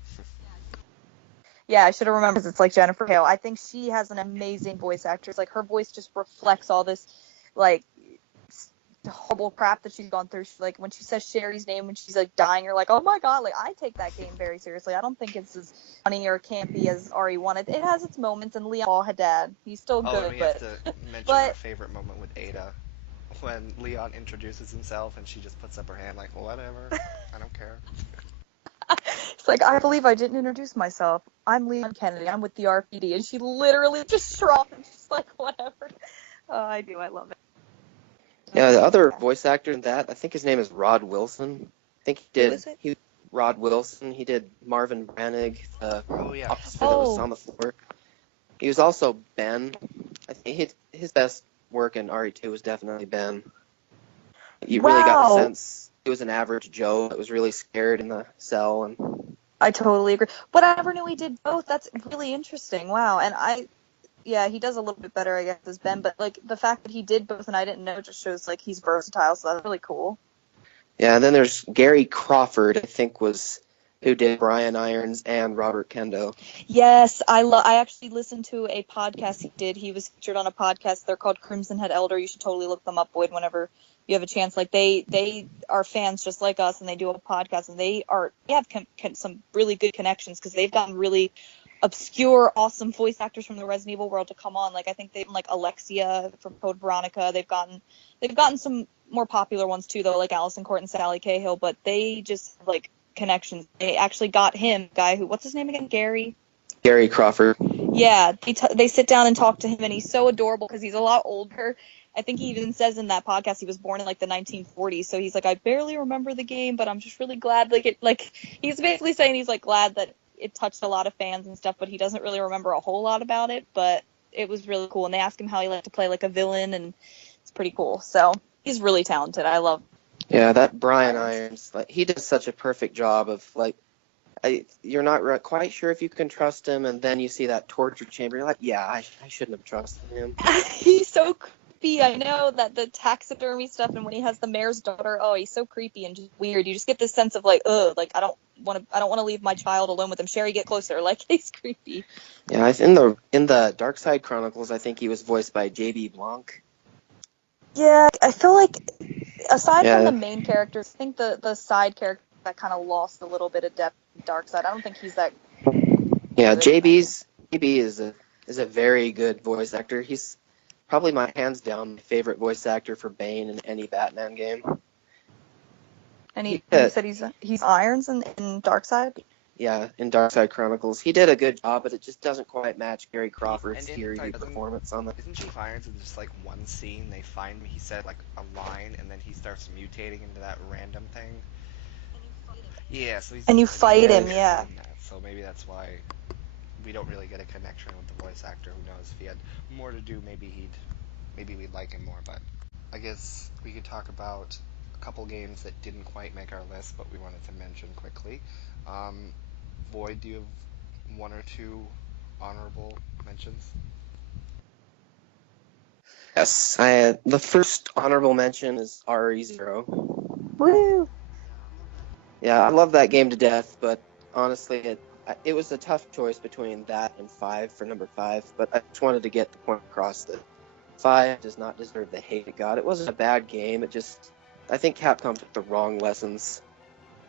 Yeah, I should have remembered, because it's like Jennifer Hale. I think she has an amazing voice actress. Like, her voice just reflects all this, like, horrible crap that she's gone through. She, like, when she says Sherry's name when she's like dying, you're like, oh my god, like, I take that game very seriously. I don't think it's as funny or campy as RE1. It has its moments, and Leon Haddad, he's still good. And we have to mention our favorite moment with Ada, when Leon introduces himself and she just puts up her hand like, whatever, I don't care. It's like, I believe I didn't introduce myself. I'm Leon Kennedy. I'm with the RPD. And she literally just shrugged and she's like, whatever. Oh, I do. I love it. Yeah, the other voice actor in that, I think his name is Rod Wilson. I think Rod Wilson. He did Marvin Brannig, the officer that was on the floor. He was also Ben. I think his best work in RE2 was definitely Ben. You really got the sense he was an average Joe that was really scared in the cell. And I totally agree. But I never knew he did both. That's really interesting. Wow. And he does a little bit better, I guess, as Ben. But like the fact that he did both and I didn't know just shows like he's versatile. So that's really cool. Yeah, and then there's Gary Crawford, I think, who did Brian Irons and Robert Kendo. Yes, I actually listened to a podcast he did. He was featured on a podcast. They're called Crimson Head Elder. You should totally look them up, Boyd, whenever you have a chance. Like they are fans just like us, and they do a podcast, and they have some really good connections because they've gotten really obscure, awesome voice actors from the Resident Evil world to come on. Like I think they've like Alexia from Code Veronica. They've gotten some more popular ones too, though, like Allison Court and Sally Cahill. But they just like connections. They actually got him, guy who, what's his name again? Gary Crawford. Yeah, they sit down and talk to him, and he's so adorable because he's a lot older. I think he even says in that podcast he was born in like the 1940s, so he's like, I barely remember the game, but I'm just really glad. He's basically saying he's like glad that it touched a lot of fans and stuff, but he doesn't really remember a whole lot about it. But it was really cool, and they asked him how he liked to play like a villain, and it's pretty cool. So he's really talented. I love. Yeah, that Brian Irons, like, he does such a perfect job of like, you're not quite sure if you can trust him, and then you see that torture chamber, you're like, yeah, I shouldn't have trusted him. He's so creepy. I know that the taxidermy stuff, and when he has the mayor's daughter, oh, he's so creepy and just weird. You just get this sense of like, ugh, like I don't want to leave my child alone with him. Sherry, get closer. Like he's creepy. Yeah, in the Dark Side Chronicles, I think he was voiced by J.B. Blanc. Yeah, I feel like aside from Yeah. the main characters, I think the side character that kind of lost a little bit of depth in Dark Side. I don't think he's that. Yeah, good. JB is a very good voice actor. He's probably my hands down favorite voice actor for Bane in any Batman game. And you Yeah, said he's Irons in Dark Side. yeah, in Dark Side Chronicles, he did a good job, but it just doesn't quite match Gary Crawford's And eerie performance on the. isn't Chief Irons in just like one scene they find he said like a line and then he starts mutating into that random thing? Yeah, so And you fight him, in yeah. that, so maybe that's why we don't really get a connection with the voice actor. Who knows? If he had more to do, maybe we'd like him more. But I guess we could talk about a couple games that didn't quite make our list, but we wanted to mention quickly. Void, do you have one or two honorable mentions? Yes, the first honorable mention is RE0. Woo! Yeah, I love that game to death, but honestly, it was a tough choice between that and 5 for number 5, but I just wanted to get the point across that 5 does not deserve the hate it got. It wasn't a bad game, I think Capcom took the wrong lessons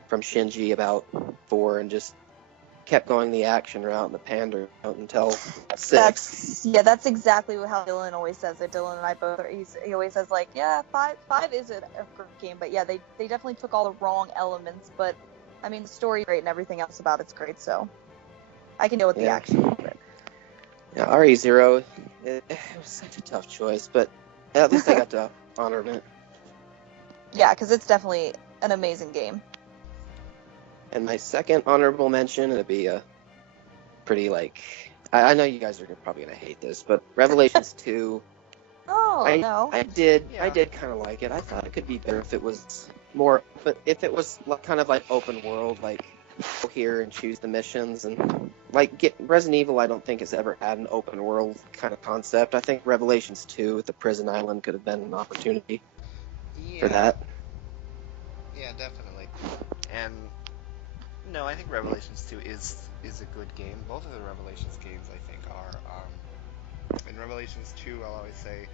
from Shinji about 4 and just kept going the action route and the pander route until 6. That's exactly how Dylan always says it. Dylan and I both he always says like, yeah, five is a great game, but yeah, they definitely took all the wrong elements, but I mean the story's great and everything else about it's great, so I can deal with the action a little bit. Yeah, RE0, it was such a tough choice, but at least I got to honor it. Yeah, because it's definitely an amazing game. And my second honorable mention, it'd be a pretty I know you guys are probably gonna hate this, but Revelations 2. Oh no. I did kind of like it. I thought it could be better if it was more, but if it was kind of like open world, like go here and choose the missions and like Resident Evil. I don't think has ever had an open world kind of concept. I think Revelations 2 with the prison island could have been an opportunity for that. Yeah, definitely. And no, I think Revelations 2 is a good game. Both of the Revelations games, I think, are. In Revelations 2, I'll always say,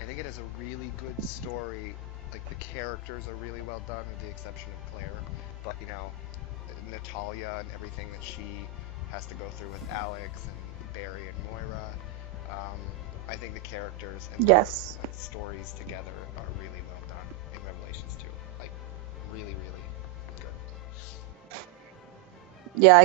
I think it has a really good story. Like, the characters are really well done, with the exception of Claire. But, Natalia and everything that she has to go through with Alex and Barry and Moira. I think the characters and the stories together are really well done in Revelations 2. Like, really, really good. Yeah,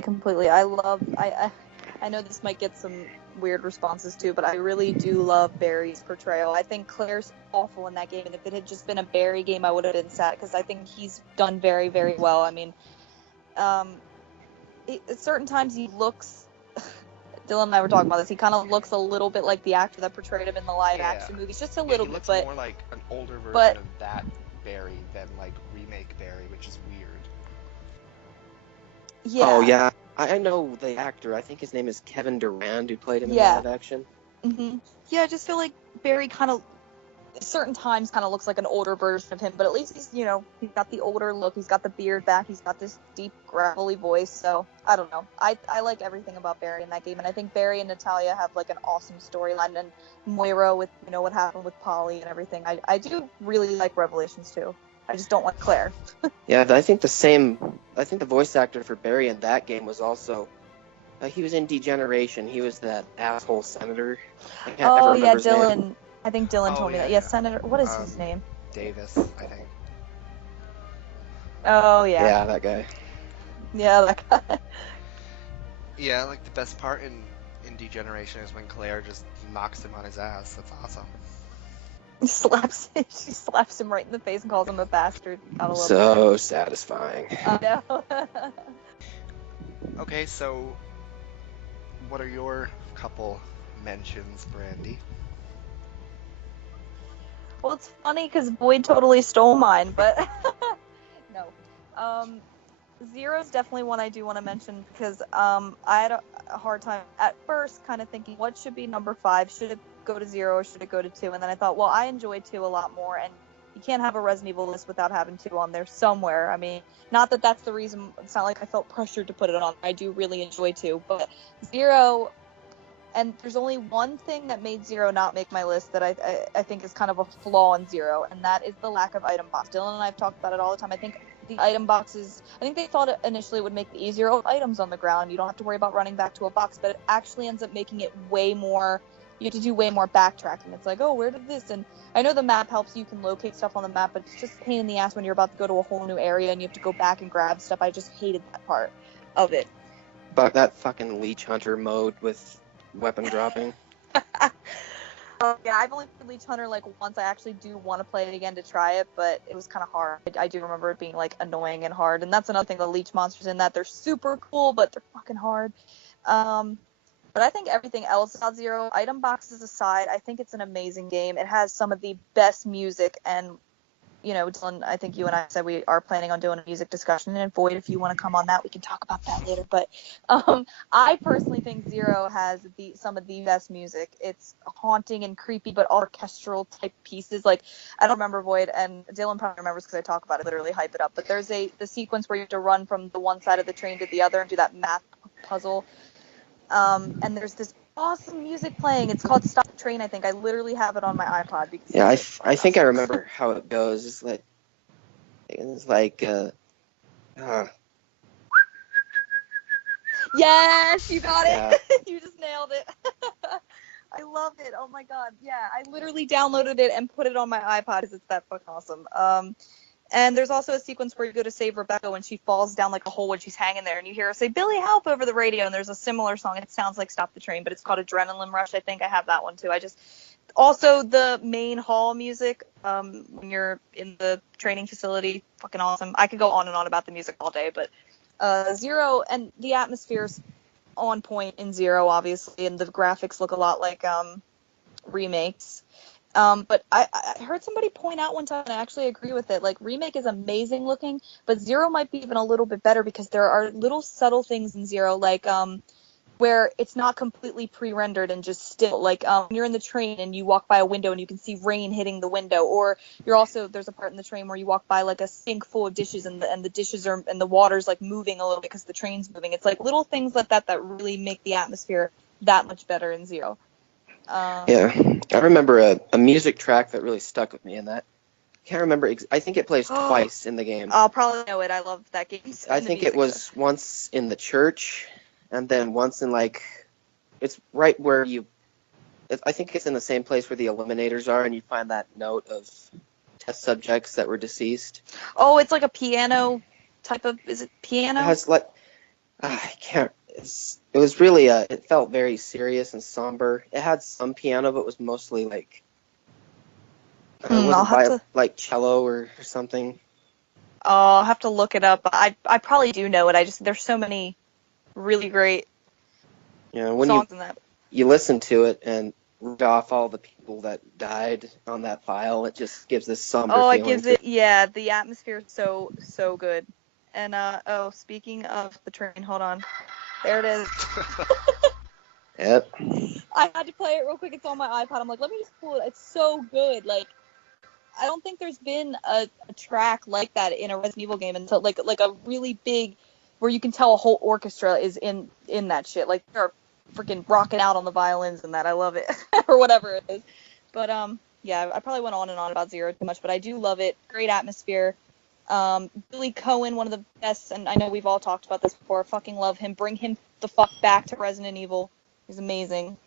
I know this might get some weird responses too, but I really do love Barry's portrayal. I think Claire's awful in that game, and if it had just been a Barry game, I would have been sad because I think he's done very, very well. I mean, at certain times he looks. Dylan and I were talking about this. He kind of looks a little bit like the actor that portrayed him in the live-action movies, just a little he bit. Looks more like an older version of that Barry than like remake Barry, which is weird. Yeah. Oh yeah, I know the actor. I think his name is Kevin Durand, who played him in live action. Mm-hmm. Yeah, I just feel like Barry kind of, certain times, kind of looks like an older version of him, but at least he's got the older look. He's got the beard back. He's got this deep, gravelly voice. So I don't know. I like everything about Barry in that game, and I think Barry and Natalia have like an awesome storyline, and Moira with what happened with Polly and everything. I do really like Revelations too. I just don't like Claire. Yeah, I think the voice actor for Barry in that game was also. He was in Degeneration. He was that asshole senator. I can't ever remember his Dylan. name. I think Dylan told me that. Yeah, Senator. What is his name? Davis, I think. Oh yeah. Yeah, that guy. Yeah, that guy. Yeah, like the best part in Degeneration is when Claire just knocks him on his ass. That's awesome. She slaps him right in the face and calls him a bastard. So satisfying. I know. Okay, so what are your couple mentions, Brandi? Well, it's funny because Boyd totally stole mine, but no. Zero's definitely one I do want to mention because I had a hard time at first kind of thinking what should be number 5. Should it go to 0 or should it go to 2? And then I thought, well, I enjoy 2 a lot more, and you can't have a Resident Evil list without having 2 on there somewhere. I mean, not that that's the reason. It's not like I felt pressured to put it on. I do really enjoy 2, but 0. And there's only one thing that made 0 not make my list that I think is kind of a flaw in 0, and that is the lack of item box. Dylan and I have talked about it all the time. I think the item boxes, I think they thought it initially would make it easier. Oh, items on the ground. You don't have to worry about running back to a box, but it actually ends up making it way more, you have to do way more backtracking. It's like, oh, where did this? And I know the map helps you can locate stuff on the map, but it's just a pain in the ass when you're about to go to a whole new area and you have to go back and grab stuff. I just hated that part of it. But that fucking leech hunter mode with weapon dropping. Yeah, I've only played Leech Hunter like once. I actually do want to play it again to try it, but it was kind of hard. I do remember it being like annoying and hard, and that's another thing. The Leech monsters in that, they're super cool, but they're fucking hard. But I think everything else about 0, item boxes aside, I think it's an amazing game. It has some of the best music, and you know, Dylan, I think you and I said we are planning on doing a music discussion, and Void, if you want to come on that, we can talk about that later. But I personally think 0 has some of the best music. It's haunting and creepy, but orchestral type pieces. Like, I don't remember Void, and Dylan probably remembers because I talk about it, literally hype it up. But there's the sequence where you have to run from the one side of the train to the other and do that math puzzle. And there's this awesome music playing. It's called Stop the Train, I think. I literally have it on my iPod. Because Yeah, I think I remember how it goes. It's like Yes, you got it. Yeah. You just nailed it. I love it. Oh my god. Yeah, I literally downloaded it and put it on my iPod because it's that fucking awesome. And there's also a sequence where you go to save Rebecca when she falls down like a hole when she's hanging there, and you hear her say, "Billy, help," over the radio, and there's a similar song. It sounds like Stop the Train, but it's called Adrenaline Rush. I think I have that one too. Also the main hall music, when you're in the training facility, fucking awesome. I could go on and on about the music all day, but 0, and the atmosphere's on point in 0, obviously, and the graphics look a lot like remakes. But I heard somebody point out one time, and I actually agree with it. Like, remake is amazing looking, but 0 might be even a little bit better because there are little subtle things in 0, like where it's not completely pre-rendered and just still. Like when you're in the train and you walk by a window and you can see rain hitting the window, or there's a part in the train where you walk by like a sink full of dishes and the dishes are and the water's like moving a little bit because the train's moving. It's like little things like that really make the atmosphere that much better in 0. Yeah, I remember a music track that really stuck with me in that. I can't remember. I think it plays twice in the game. I'll probably know it. I love that game. I think it was once in the church, and then once in it's right where I think it's in the same place where the eliminators are, and you find that note of test subjects that were deceased. Oh, it's like a piano type of. Is it piano? It has I can't. It was really it felt very serious and somber. It had some piano, but it was mostly like like cello or something. Oh, I'll have to look it up. I probably do know it. There's so many really great songs in that. You listen to it and read off all the people that died on that file, it just gives this somber feeling. It gives it, yeah, the atmosphere is so good. And speaking of the train, hold on. There it is. Yep. I had to play it real quick. It's on my iPod. I'm like, let me just pull it. It's so good. Like, I don't think there's been a track like that in a Resident Evil game until like a really big, where you can tell a whole orchestra is in that shit. Like, they're freaking rocking out on the violins and that. I love it. Or whatever it is. But yeah, I probably went on and on about 0 too much, but I do love it. Great atmosphere. Billy Cohen, one of the best, and I know we've all talked about this before. Fucking love him. Bring him the fuck back to Resident Evil. He's amazing.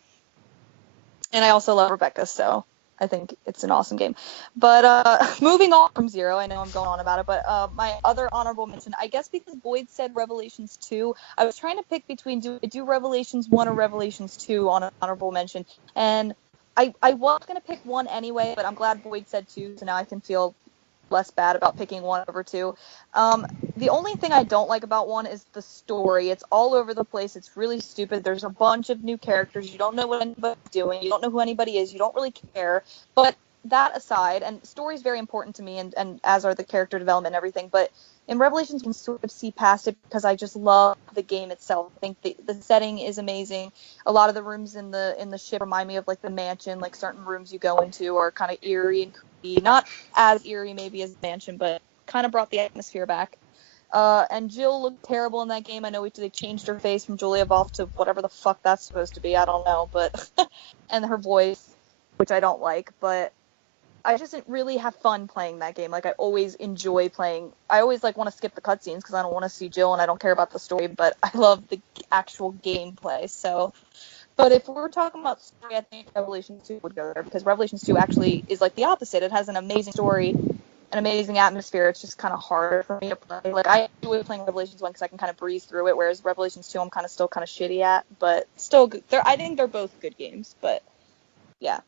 And I also love Rebecca, so I think it's an awesome game. But moving on from 0, I know I'm going on about it, but my other honorable mention, I guess because Boyd said Revelations 2, I was trying to pick between do Revelations 1 or Revelations 2 on an honorable mention. And I was going to pick 1 anyway, but I'm glad Boyd said 2, so now I can feel less bad about picking 1 over 2. The only thing I don't like about 1 is the story. It's all over the place. It's really stupid. There's a bunch of new characters. You don't know what anybody's doing. You don't know who anybody is. You don't really care. But that aside, and story is very important to me, and as are the character development and everything, but in Revelations, you can sort of see past it because I just love the game itself. I think the setting is amazing. A lot of the rooms in the ship remind me of like the mansion. Like certain rooms you go into are kind of eerie and creepy. Not as eerie maybe as the mansion, but kind of brought the atmosphere back. And Jill looked terrible in that game. I know they changed her face from Julia Volf to whatever the fuck that's supposed to be. I don't know, but and her voice, which I don't like, but I just didn't really have fun playing that game. Like, I always enjoy playing. I always, like, want to skip the cutscenes because I don't want to see Jill and I don't care about the story, but I love the actual gameplay. So, but if we're talking about story, I think Revelations 2 would go there because Revelations 2 actually is, like, the opposite. It has an amazing story, an amazing atmosphere. It's just kind of harder for me to play. Like, I enjoy playing Revelations 1 because I can kind of breeze through it, whereas Revelations 2 I'm kind of still kind of shitty at, but still good. I think they're both good games, but yeah.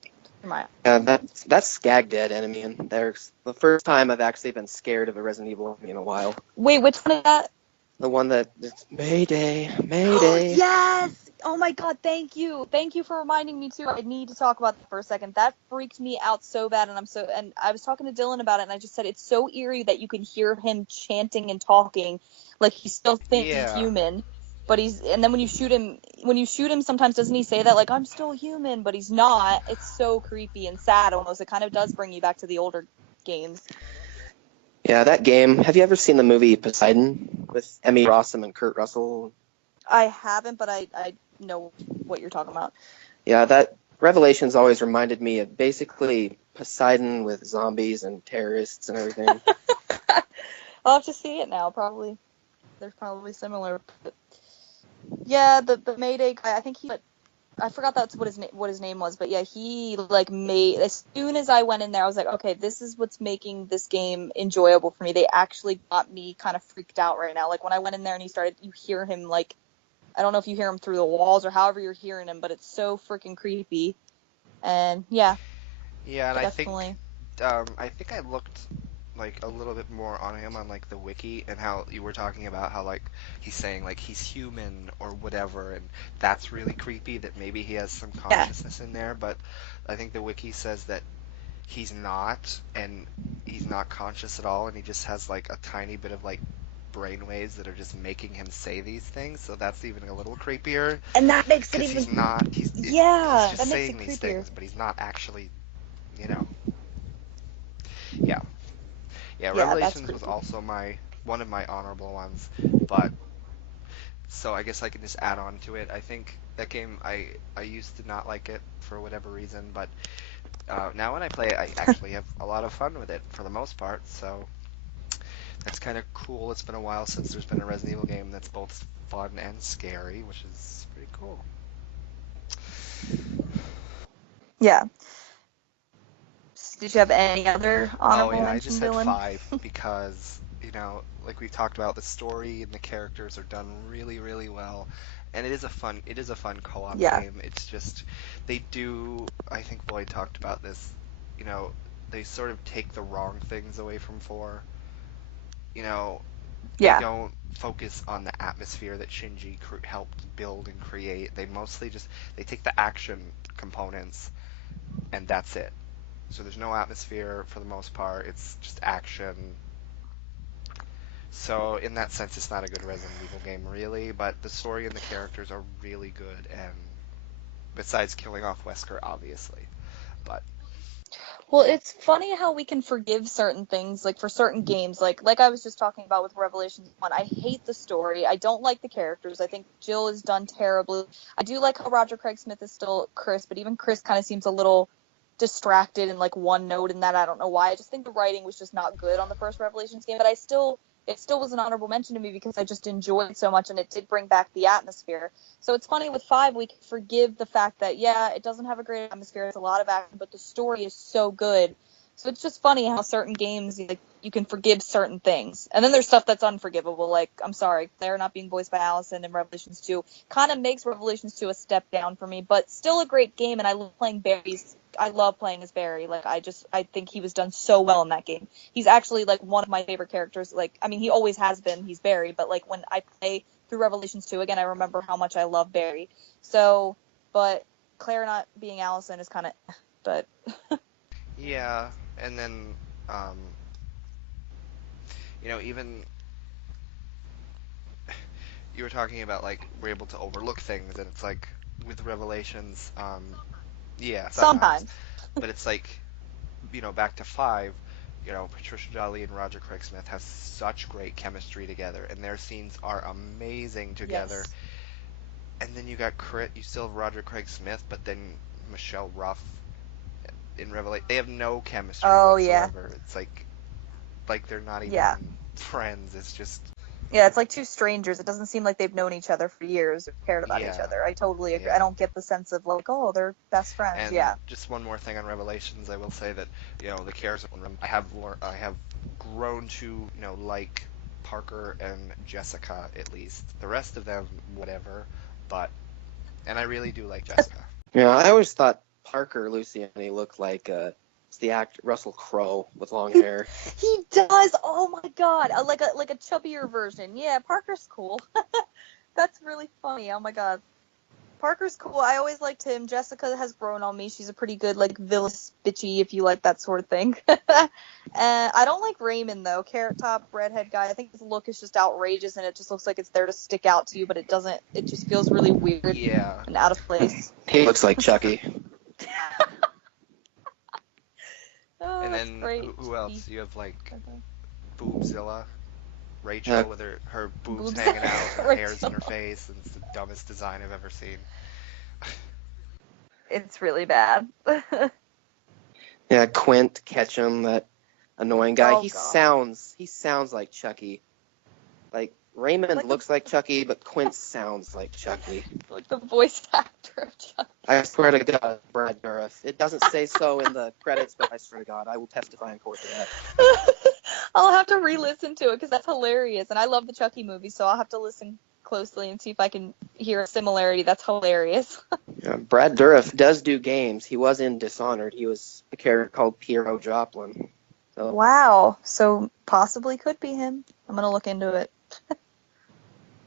Yeah, that's Skag Dead enemy, and there's the first time I've actually been scared of a Resident Evil enemy in a while. Wait, which one is that? The one that it's Mayday, Mayday. Yes! Oh my god, thank you. Thank you for reminding me too. I need to talk about that for a second. That freaked me out so bad, and I was talking to Dylan about it, and I just said it's so eerie that you can hear him chanting and talking like he still thinks he's human. But and then when you shoot him, sometimes doesn't he say that, like, I'm still human, but he's not. It's so creepy and sad almost. It kind of does bring you back to the older games. Yeah, that game. Have you ever seen the movie Poseidon with Emmy Rossum and Kurt Russell? I haven't, but I know what you're talking about. Yeah, that Revelations always reminded me of basically Poseidon with zombies and terrorists and everything. I'll have to see it now, probably. They're probably similar. But yeah, the Mayday guy, I think I forgot that's what his name was, but yeah, he like made, as soon as I went in there, I was like, okay, this is what's making this game enjoyable for me. They actually got me kind of freaked out right now. Like when I went in there and you hear him, like, I don't know if you hear him through the walls or however you're hearing him, but it's so freaking creepy. And yeah. Yeah, and definitely. I think I looked like a little bit more on him on like the wiki, and how you were talking about how like he's saying like he's human or whatever, and that's really creepy that maybe he has some consciousness in there, but I think the wiki says that he's not, and he's not conscious at all, and he just has like a tiny bit of like brainwaves that are just making him say these things, so that's even a little creepier. And that makes it even... he's not, he's just saying these things, but he's not actually, you know. Yeah, Revelations was also one of my honorable ones, but so I guess I can just add on to it. I think that game, I used to not like it for whatever reason, but now when I play it, I actually have a lot of fun with it for the most part, so that's kind of cool. It's been a while since there's been a Resident Evil game that's both fun and scary, which is pretty cool. Yeah. Did you have any other honorable mentions, I just had Dylan? 5 because, you know, like we've talked about, the story and the characters are done really, really well, and it is a fun co-op game. It's just, they do, I think Boyd talked about this, you know, they sort of take the wrong things away from 4. You know, they don't focus on the atmosphere that Shinji helped build and create. They mostly they take the action components, and that's it. So there's no atmosphere for the most part. It's just action. So in that sense, it's not a good Resident Evil game, really. But the story and the characters are really good, and besides killing off Wesker, obviously. But well, it's funny how we can forgive certain things, like for certain games, like I was just talking about with Revelations 1. I hate the story. I don't like the characters. I think Jill is done terribly. I do like how Roger Craig Smith is still Chris, but even Chris kind of seems a little distracted and like one note in that. I don't know why. I just think the writing was just not good on the first Revelations game, but it still was an honorable mention to me because I just enjoyed it so much, and it did bring back the atmosphere. So it's funny with 5, we can forgive the fact that, yeah, it doesn't have a great atmosphere, it's a lot of action, but the story is so good. So it's just funny how certain games, like, you can forgive certain things. And then there's stuff that's unforgivable, like, I'm sorry, Claire not being voiced by Allison in Revelations 2 kind of makes Revelations 2 a step down for me, but still a great game, and I love playing Barry's. I love playing as Barry. Like, I think he was done so well in that game. He's actually, like, one of my favorite characters. Like, I mean, he always has been. He's Barry, but, like, when I play through Revelations 2, again, I remember how much I love Barry. So, but Claire not being Allison is kind of, but... Yeah, and then um, even you were talking about like we're able to overlook things, and it's like with Revelations, yeah, sometimes, Sometimes. but it's like back to five. Patricia Jolly and Roger Craig Smith have such great chemistry together, and their scenes are amazing together. Yes. And then you still have Roger Craig Smith, but then Michelle Ruff in Revelation, they have no chemistry Oh yeah. whatsoever. It's like they're not even Yeah. friends. It's just Yeah, it's like two strangers. It doesn't seem like they've known each other for years or cared about each yeah, other. I totally agree. I yeah. don't get the sense of like, oh, they're best friends. And Yeah. just one more thing on Revelations, I will say that the characters I have grown to like Parker and Jessica at least. The rest of them, whatever. But and I really do like Jessica. Yeah, I always thought Parker Luciani looked like it's the actor Russell Crowe with long hair. He does. Oh my god. Like a chubbier version. Yeah, Parker's cool. That's really funny. Oh my god. Parker's cool. I always liked him. Jessica has grown on me. She's a pretty good, like, villainous bitchy, if you like that sort of thing. I don't like Raymond, though. Carrot top, redhead guy. I think his look is just outrageous, and it just looks like it's there to stick out to you, but it doesn't. It just feels really weird Yeah. and out of place. He looks like Chucky. Oh, And that's then great. who else? You have like Boobzilla, Rachel Yeah. with her boobs Boobs. hanging out, her hair's Rachel. in her face, and it's the dumbest design I've ever seen. It's really bad. Yeah, Quint Ketchum, that annoying guy. Oh, he God. sounds like Chucky. Like Raymond Like looks like Chucky, but Quint sounds like Chucky. like the voice actor of Chuck. I swear to God, Brad Dourif. It doesn't say so in the credits, but I swear to God, I will testify in court to that. I'll have to re-listen to it because that's hilarious, and I love the Chucky movie, so I'll have to listen closely and see if I can hear a similarity. That's hilarious. Yeah, Brad Dourif does do games. He was in Dishonored. He was a character called Piero Joplin. So Wow, so possibly could be him. I'm gonna look into it.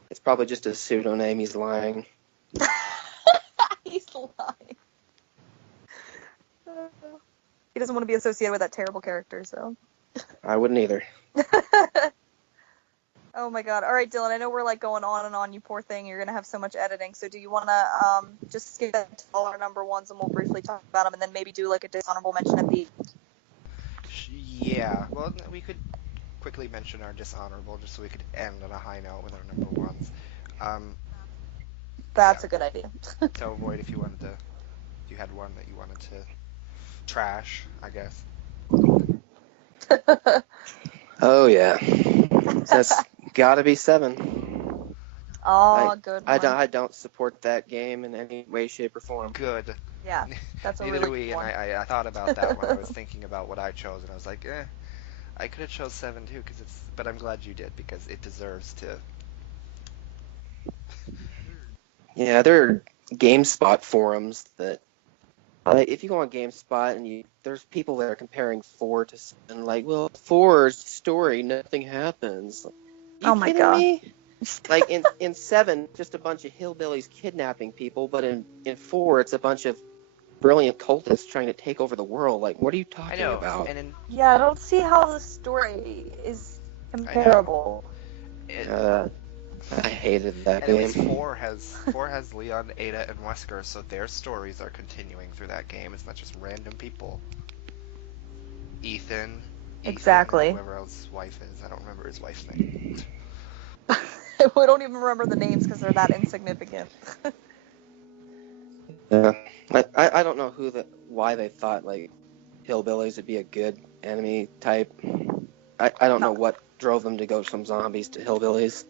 it's probably just a pseudonym. He's lying. He's lying. He doesn't want to be associated with that terrible character, so. I wouldn't either. Oh my god. All right, Dylan, I know we're like going on and on, you poor thing. You're going to have so much editing. So do you want to just skip to all our number ones and we'll briefly talk about them and then maybe do like a dishonorable mention at the Yeah, well, we could quickly mention our dishonorable just so we could end on a high note with our number ones. That's Yeah. a good idea. So, Void, if you had one that you wanted to trash, I guess. Oh yeah, that's got to be 7. Oh, good one. I don't support that game in any way, shape, or form. Good. Yeah, that's a Neither really do we, good one. and I thought about that when I was thinking about what I chose, and I was like, I could have chose 7 too, but I'm glad you did because it deserves to. Yeah, there are GameSpot forums that, if you go on GameSpot and there's people that are comparing 4 to 7, like, well, 4's story, nothing happens. You Oh my kidding God. me? Like in 7, just a bunch of hillbillies kidnapping people, but in 4, it's a bunch of brilliant cultists trying to take over the world. Like, what are you I talking know, about? and Yeah, I don't see how the story is comparable. I hated that and at least game. 4 has Leon, Ada, and Wesker, so their stories are continuing through that game. It's not just random people. Ethan, Exactly. and whoever else his wife is. I don't remember his wife's name. We don't even remember the names because they're that insignificant. Yeah, I don't know why they thought like hillbillies would be a good enemy type. I don't know what drove them to go from zombies to hillbillies.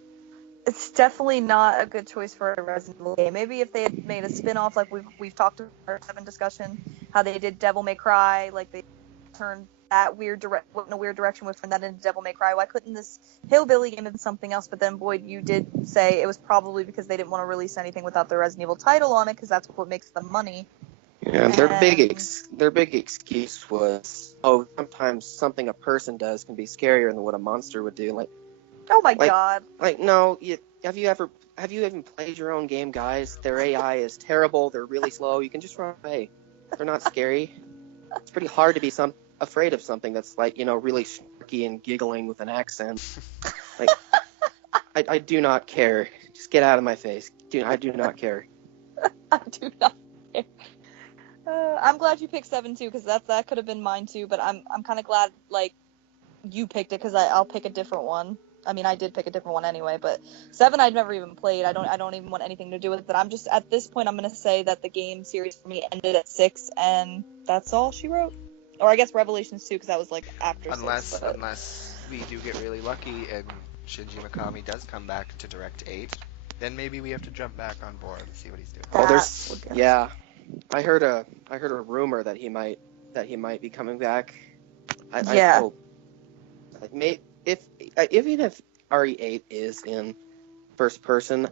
It's definitely not a good choice for a Resident Evil game. Maybe if they had made a spin-off like we've talked about in our 7 discussion, how they did Devil May Cry, like they turned that went in a weird direction with turn that into Devil May Cry. Why couldn't this hillbilly game have been something else? But then, Boyd, you did say it was probably because they didn't want to release anything without the Resident Evil title on it because that's what makes them money. Yeah, their big excuse was, oh, sometimes something a person does can be scarier than what a monster would do. Like, oh my God! Like, no, have you even played your own game, guys? Their AI is terrible. They're really slow. You can just run away. They're not scary. It's pretty hard to be afraid of something that's like, really snarky and giggling with an accent. Like, I do not care. Just get out of my face. I do not care. I do not care. I'm glad you picked 7 too, because that could have been mine too. But I'm kind of glad like you picked it, because I'll pick a different one. I mean, I did pick a different one anyway, but 7 I've never even played. I don't even want anything to do with it. I'm just, at this point, I'm gonna say that the game series for me ended at 6, and that's all she wrote. Or I guess Revelations 2, because that was like after 6. Unless we do get really lucky and Shinji Mikami does come back to direct 8, then maybe we have to jump back on board and see what he's doing. Yeah. I heard a rumor that he might be coming back. I hope. Even if RE8 is in first person,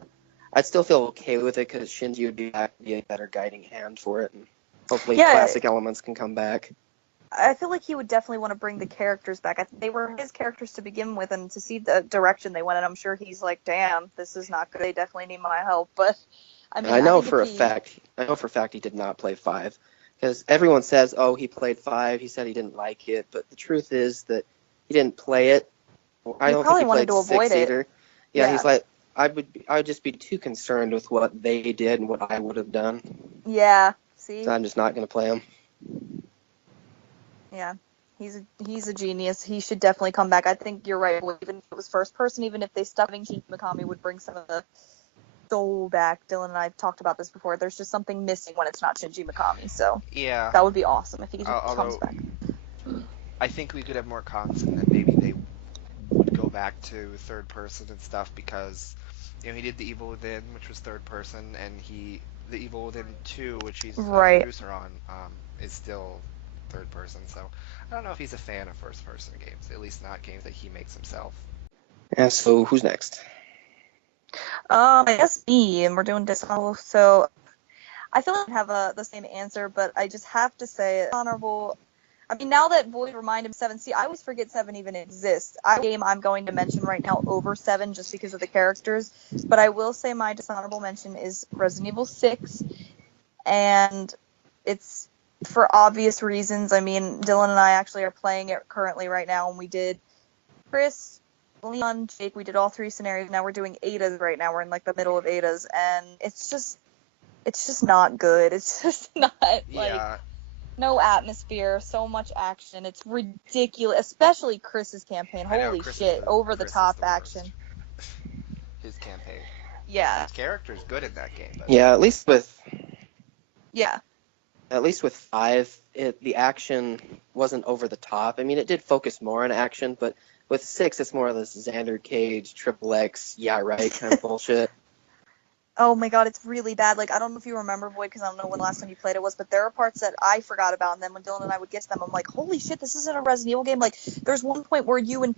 I'd still feel okay with it, because Shinji would be a better guiding hand for it, and hopefully classic elements can come back. I feel like he would definitely want to bring the characters back. They were his characters to begin with, and to see the direction they went in, I'm sure he's like, damn, this is not good. They definitely need my help. But I mean, I know for a fact he did not play 5, because everyone says, oh, he played 5. He said he didn't like it, but the truth is that he didn't play it. I don't think he played 6 either. Yeah, he's like, I would just be too concerned with what they did and what I would have done. Yeah, see? So I'm just not going to play him. Yeah, he's a genius. He should definitely come back. I think you're right. Even if it was first person, even if they stopped, Shinji Mikami would bring some of the soul back. Dylan and I have talked about this before. There's just something missing when it's not Shinji Mikami. So yeah, that would be awesome if he comes back. I think we could have more cons in that maybe they would go back to third person and stuff, because he did The Evil Within, which was third person, and The Evil Within 2, which he's a producer on, is still third person. So I don't know if he's a fan of first person games, at least not games that he makes himself. Yeah, so who's next? I guess me, and we're doing dishonorable. So I feel like I have the same answer, but I just have to say honorable. I mean, now that Void reminded me 7, see, I always forget 7 even exists. A game I'm going to mention right now over 7 just because of the characters, but I will say my dishonorable mention is Resident Evil 6, and it's for obvious reasons. I mean, Dylan and I actually are playing it currently right now, and we did Chris, Leon, Jake, we did all 3 scenarios. Now we're doing Ada's right now. We're in like the middle of Ada's, and it's just not good. It's just not like no atmosphere, so much action. It's ridiculous, especially Chris's campaign. Holy shit, over the top action. His campaign. Yeah. His character's good in that game. But... Yeah, at least with 5, the action wasn't over the top. I mean, it did focus more on action, but with 6, it's more of this Xander Cage, Triple X, yeah, right, kind of bullshit. Oh my god, it's really bad. Like, I don't know if you remember, Void, because I don't know when last time you played it was, but there are parts that I forgot about, and then when Dylan and I would get to them, I'm like, holy shit, this isn't a Resident Evil game. Like, there's one point where you and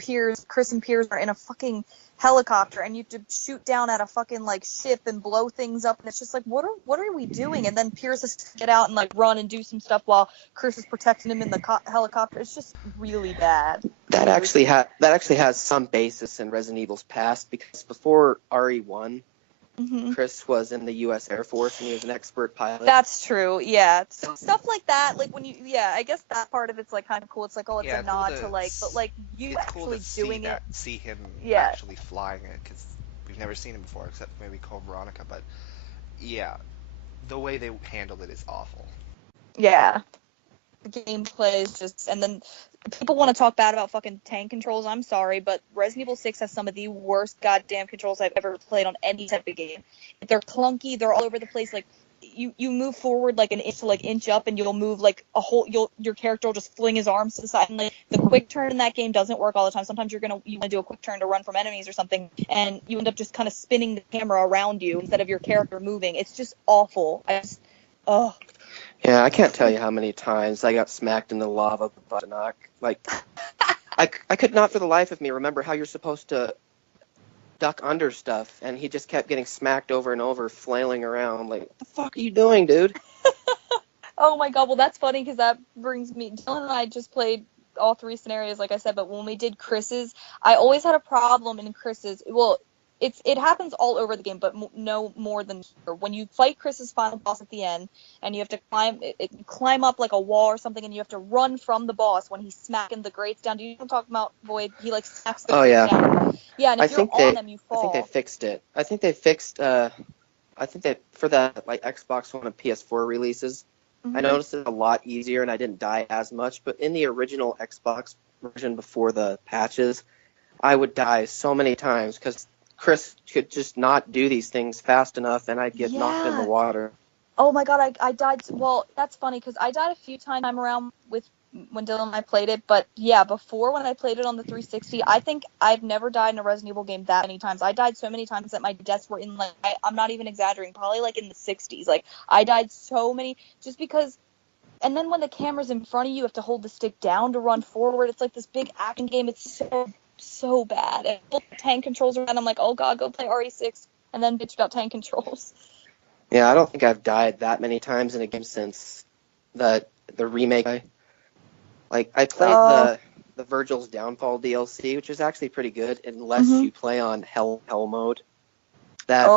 Chris and Piers are in a fucking helicopter, and you have to shoot down at a fucking, like, ship and blow things up, and it's just like, what are we doing? And then Piers has to get out and, like, run and do some stuff while Chris is protecting him in the helicopter. It's just really bad. That actually has some basis in Resident Evil's past, because before RE1, Chris was in the U.S. Air Force, and he was an expert pilot. That's true, yeah. So stuff like that, like when I guess that part of it's like kind of cool. It's like, oh, it's a nod to like, but like you actually doing it. See him actually flying it, because we've never seen him before, except maybe Cole Veronica. But yeah, the way they handled it is awful. Yeah. The gameplay is just, and then people want to talk bad about fucking tank controls. I'm sorry, but Resident Evil 6 has some of the worst goddamn controls I've ever played on any type of game. They're clunky. They're all over the place. Like you move forward like an inch to like inch up, and you'll move like a whole. Your character will just fling his arms to the side. And like the quick turn in that game doesn't work all the time. Sometimes you want to do a quick turn to run from enemies or something, and you end up just kind of spinning the camera around you instead of your character moving. It's just awful. Yeah, I can't tell you how many times I got smacked in the lava by Buttanock. Like, I could not for the life of me remember how you're supposed to duck under stuff, and he just kept getting smacked over and over, flailing around. Like, what the fuck are you doing, dude? Oh my god, well that's funny, because that brings me, Dylan and I just played all 3 scenarios, like I said, but when we did Chris's, I always had a problem in Chris's, well, it happens all over the game, but no more than here. When you fight Chris's final boss at the end, and you have to climb up like a wall or something, and you have to run from the boss when he's smacking the grates down. Do you know what I'm talking about, Void? He like smacks the grates down. Yeah, and if you're on them, you fall. I think they fixed it. I think they fixed. I think they for the like Xbox One and PS4 releases. I noticed it a lot easier, and I didn't die as much. But in the original Xbox version before the patches, I would die so many times because Chris could just not do these things fast enough, and I'd get knocked in the water. Oh my god, I died. Well, that's funny because I died a few times around with when Dylan and I played it, but yeah, before when I played it on the 360, I think I've never died in a Resident Evil game that many times. I died so many times that my deaths were in like I'm not even exaggerating, probably like in the 60s. Like I died so many just because. And then when the camera's in front of you, you have to hold the stick down to run forward. It's like this big action game. It's so bad. And tank controls around. I'm like, oh god, go play RE6 and then bitch about tank controls. Yeah, I don't think I've died that many times in a game since the remake. I played the Virgil's Downfall DLC, which is actually pretty good unless you play on hell mode. That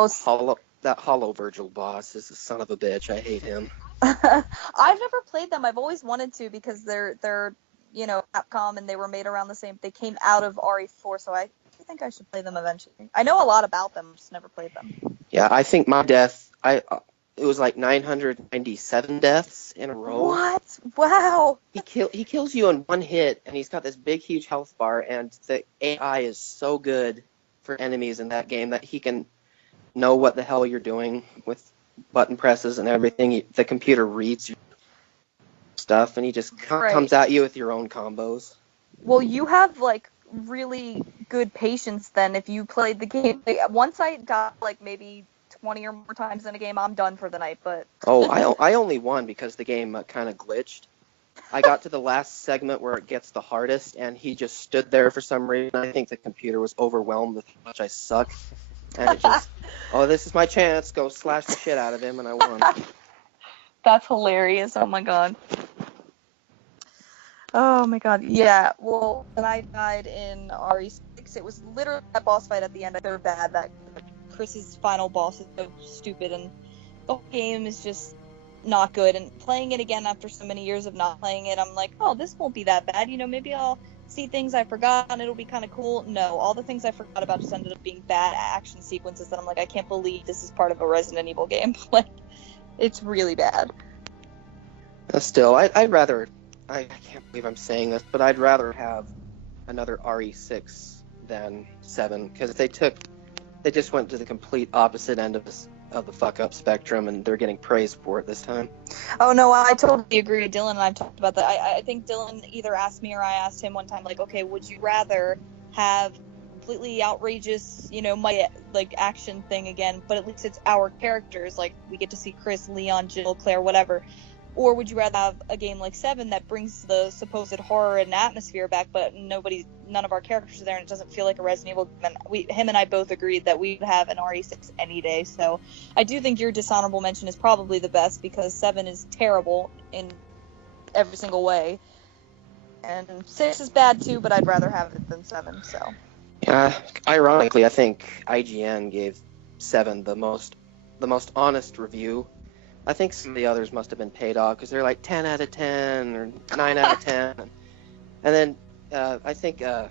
hollow Virgil boss is a son of a bitch. I hate him. I've never played them. I've always wanted to because they're Capcom and they were made around the same. They came out of RE4, so I think I should play them eventually. I know a lot about them, just never played them. Yeah, I think my death, it was like 997 deaths in a row. What? Wow. He kills you in one hit, and he's got this big, huge health bar, and the AI is so good for enemies in that game that he can know what the hell you're doing with button presses and everything. The computer reads your stuff, and he just comes at you with your own combos. Well, you have, like, really good patience then if you played the game. Once I got, like, maybe 20 or more times in a game, I'm done for the night, but... I only won because the game kind of glitched. I got to the last segment where it gets the hardest, and he just stood there for some reason. I think the computer was overwhelmed with how much I suck. And it just, this is my chance. Go slash the shit out of him, and I won. That's hilarious. Oh, my God. Oh, my God. Yeah, well, when I died in RE6, it was literally that boss fight at the end. So bad that Chris's final boss is so stupid, and the whole game is just not good. And playing it again after so many years of not playing it, I'm like, oh, this won't be that bad. Maybe I'll see things I forgot and it'll be kind of cool. No, all the things I forgot about just ended up being bad action sequences that I'm like, I can't believe this is part of a Resident Evil game. Like, it's really bad. Still, I'd rather, I can't believe I'm saying this, but I'd rather have another RE6 than 7, because they just went to the complete opposite end of the fuck up spectrum, and they're getting praise for it this time. Oh no, I totally agree. Dylan and I've talked about that. I think Dylan either asked me or I asked him one time, like, okay, would you rather have completely outrageous, my like action thing again, but at least it's our characters, like we get to see Chris, Leon, Jill, Claire, whatever. Or would you rather have a game like 7 that brings the supposed horror and atmosphere back, but none of our characters are there, and it doesn't feel like a Resident Evil game? And him and I both agreed that we would have an RE6 any day. So I do think your dishonorable mention is probably the best, because 7 is terrible in every single way, and 6 is bad too, but I'd rather have it than 7. So yeah, ironically, I think IGN gave 7 the most honest review. I think some of the others must have been paid off, because they're like 10 out of 10 or 9 out of 10. And then I think, I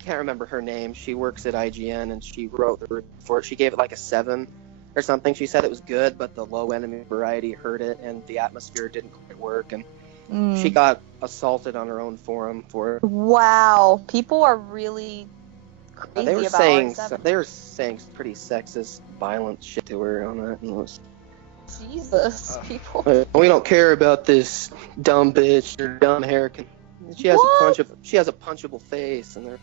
can't remember her name. She works at IGN, and she wrote the review for it. She gave it like a 7 or something. She said it was good, but the low enemy variety hurt it, and the atmosphere didn't quite work. And she got assaulted on her own forum for it. Wow. People are really crazy they were about saying RE7. They were saying pretty sexist, violent shit to her on that. And it was, Jesus, people. we don't care about this dumb bitch or dumb hair. She has a punchable face, and they're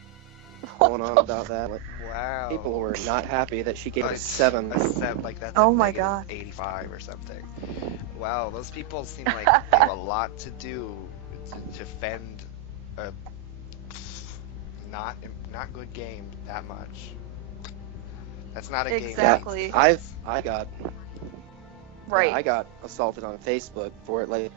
going on about that. Like, wow. People were not happy that she gave it a 7. Like that's oh my god, 85 or something. Wow, those people seem like they have a lot to do to defend a not good game that much. That's not a game. Exactly. I got. Right. Yeah, I got assaulted on Facebook for it. Like,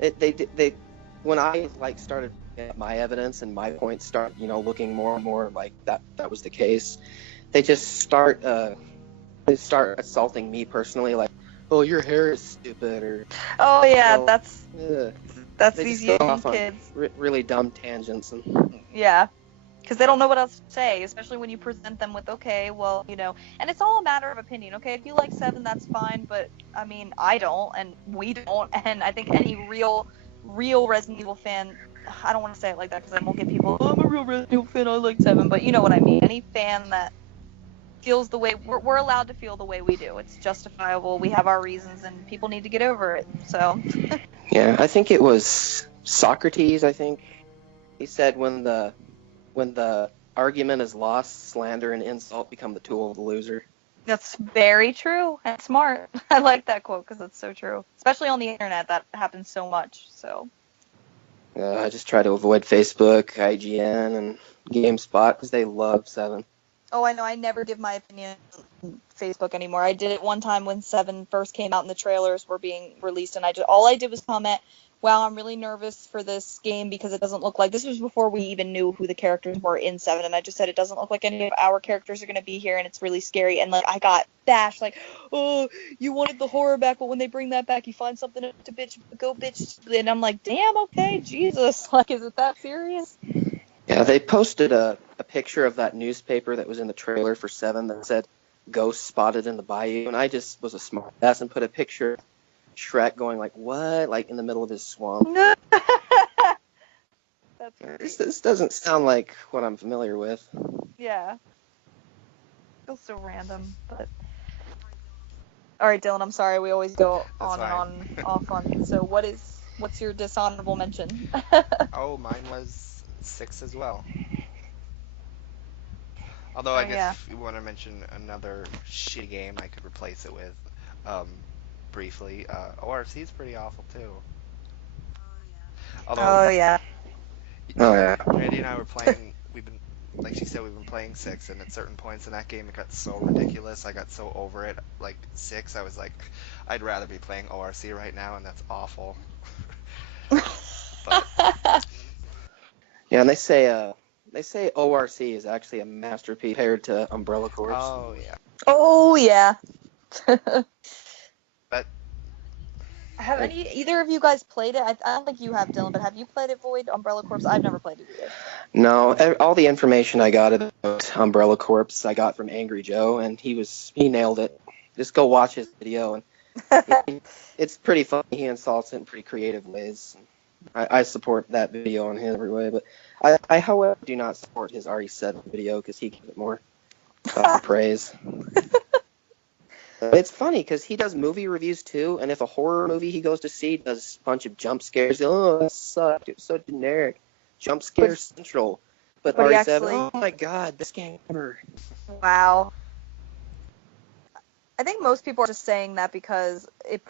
they when I like started getting my evidence and my points start, looking more and more like that was the case. they just start assaulting me personally, like, oh, your hair is stupid, or Oh yeah, oh, that's ugh. that's They these just go young off on kids. really dumb tangents. And Yeah. Because they don't know what else to say, especially when you present them with, okay, well, and it's all a matter of opinion. Okay, if you like Seven, that's fine, but I mean, I don't, and we don't, and I think any real Resident Evil fan, I don't want to say it like that because I won't get people, oh, I'm a real Resident Evil fan, I like Seven, but you know what I mean. Any fan that feels the way we're allowed to feel the way we do. It's justifiable. We have our reasons, and people need to get over it. So. yeah, I think it was Socrates. I think he said when the argument is lost, slander and insult become the tool of the loser. That's very true and smart. I like that quote because it's so true. Especially on the internet, that happens so much. So. I just try to avoid Facebook, IGN, and GameSpot because they love Seven. Oh, I know. I never give my opinion on Facebook anymore. I did it one time when Seven first came out and the trailers were being released, and all I did was comment, "Wow, I'm really nervous for this game because it doesn't look like." This was before we even knew who the characters were in Seven, and I just said it doesn't look like any of our characters are going to be here, and it's really scary. And like I got bashed, like, "Oh, you wanted the horror back, but when they bring that back, you find something to bitch." And I'm like, "Damn, okay, Jesus, like, is it that serious?" Yeah, they posted a picture of that newspaper that was in the trailer for Seven that said "Ghost spotted in the bayou," and I just was a smart ass and put a picture of Shrek going like, "What?" like in the middle of his swamp. That's great. This doesn't sound like what I'm familiar with. Yeah. Feels so random, but all right, Dylan. I'm sorry. We always go That's on and fine. on off on. So what's your dishonorable mention? Oh, mine was 6 as well. Although Oh I guess yeah. if you want to mention another shitty game, I could replace it with, um, briefly. ORC is pretty awful too. Although Oh yeah. Oh yeah. Brandi and I were playing, like she said, we've been playing 6, and at certain points in that game, it got so ridiculous. I got so over it. Like 6, I was like, I'd rather be playing ORC right now, and that's awful. But Yeah, and they say ORC is actually a masterpiece compared to Umbrella Corps. oh yeah, Oh yeah. but Have Like, either of you guys played it? I don't think you have, Dylan, but have you played it, Void Umbrella Corps? I've never played it either. no, all the information I got about Umbrella Corps I got from Angry Joe, and he nailed it. Just go watch his video, and it's pretty funny. He insults it in pretty creative ways. I support that video on his every way, but I however do not support his RE7 video because he gives it more praise. It's funny because he does movie reviews too, and if a horror movie he goes to see does a bunch of jump scares, oh, that sucked. It was so generic. Jump scare central. But But he RE7, actually, oh my god, best game ever. wow. I think most people are just saying that because it,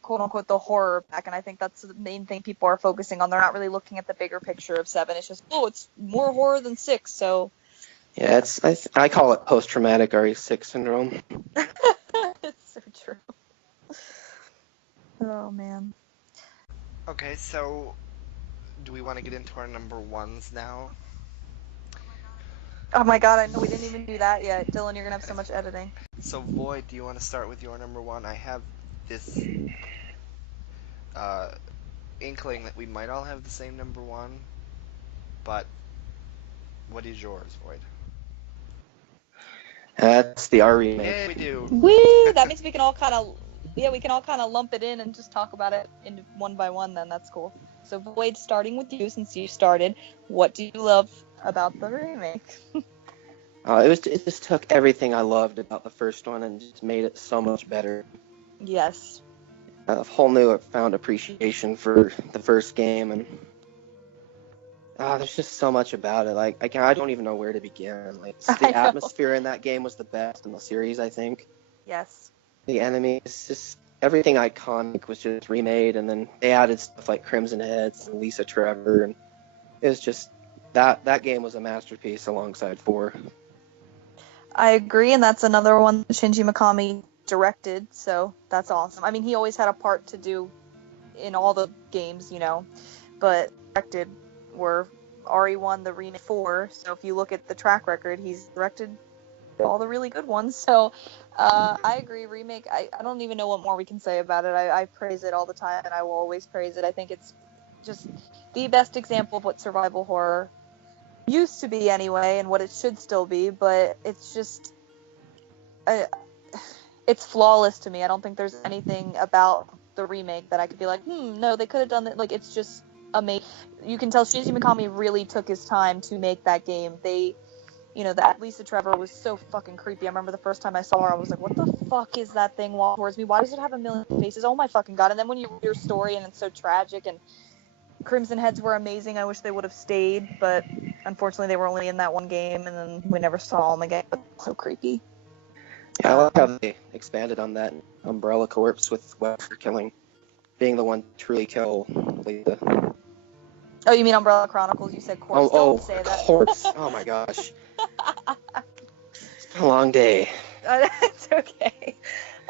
quote unquote, the horror back, and I think that's the main thing people are focusing on. They're not really looking at the bigger picture of 7. It's just, oh, it's more horror than 6, so. Yeah, I call it post-traumatic RE6 syndrome. It's so true. Oh man. okay. So, do we want to get into our number ones now? Oh my god, I know we didn't even do that yet. Dylan, you're gonna have so much editing. So, Void, do you want to start with your number one? I have this uh, inkling that we might all have the same number one, but what is yours, Void? That's the R remake. Yeah, we do. Woo! That means we can all kind of lump it in and just talk about it in one by one. Then that's cool. So Void, starting with you since you started, what do you love about the remake? It just took everything I loved about the first one and just made it so much better. Yes. A whole new found appreciation for the first game, and there's just so much about it. Like I don't even know where to begin. Like the atmosphere in that game was the best in the series, I think. Yes. The enemies, just everything iconic was just remade, and then they added stuff like Crimson Heads and Lisa Trevor, and it was just that game was a masterpiece alongside 4. I agree, and that's another one that Shinji Mikami directed, so that's awesome. I mean, he always had a part to do in all the games, but directed were RE1, the remake 4, so if you look at the track record, he's directed all the really good ones. So I agree. Remake, I don't even know what more we can say about it. I praise it all the time, and I will always praise it. I think it's just the best example of what survival horror used to be anyway, and what it should still be, but it's just it's flawless to me. I don't think there's anything about the remake that I could be like, no, they could have done that. Like, it's just amazing. You can tell Shinji Mikami really took his time to make that game. That Lisa Trevor was so fucking creepy. I remember the first time I saw her, I was like, what the fuck is that thing walking towards me? Why does it have a million faces? Oh my fucking god. And then when you read your story and it's so tragic, and Crimson Heads were amazing, I wish they would have stayed, but unfortunately they were only in that one game, and then we never saw them again. But so creepy. Yeah, I like how they expanded on that Umbrella Corps with Wesker killing, being the one to truly kill Lisa. Oh, you mean Umbrella Chronicles? You said corpse. Don't say that. Corpse. Oh my gosh. It's been a long day. It's okay.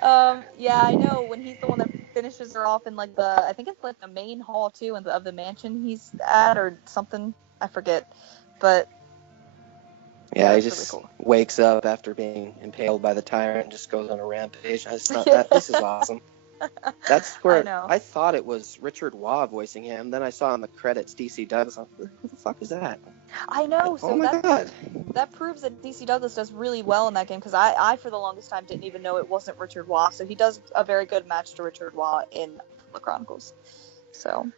Yeah, I know. When he's the one that finishes her off in I think it's like the main hall too, of the mansion he's at or something. I forget, but yeah, he just really cool. Wakes up after being impaled by the tyrant and just goes on a rampage. I just thought that this is awesome. That's where I thought it was Richard Waugh voicing him. Then I saw in the credits DC Douglas. Who the fuck is that? I know. Oh my god. That proves that DC Douglas does really well in that game, because I for the longest time didn't even know it wasn't Richard Waugh. So he does a very good match to Richard Waugh in the Chronicles. So.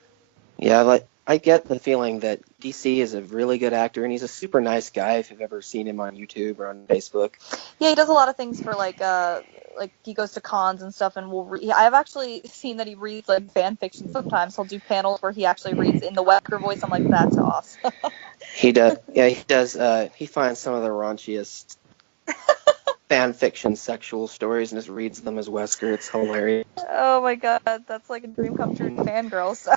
Yeah, I get the feeling that DC is a really good actor, and he's a super nice guy if you've ever seen him on YouTube or on Facebook. Yeah, he does a lot of things for like he goes to cons and stuff, and I've actually seen that he reads like fan fiction sometimes. He'll do panels where he actually reads in the Wesker voice. I'm like, that's awesome. He does. Yeah, he does. He finds some of the raunchiest fan fiction sexual stories and just reads them as Wesker. It's hilarious. Oh my god, that's like a dream come true fangirl. So.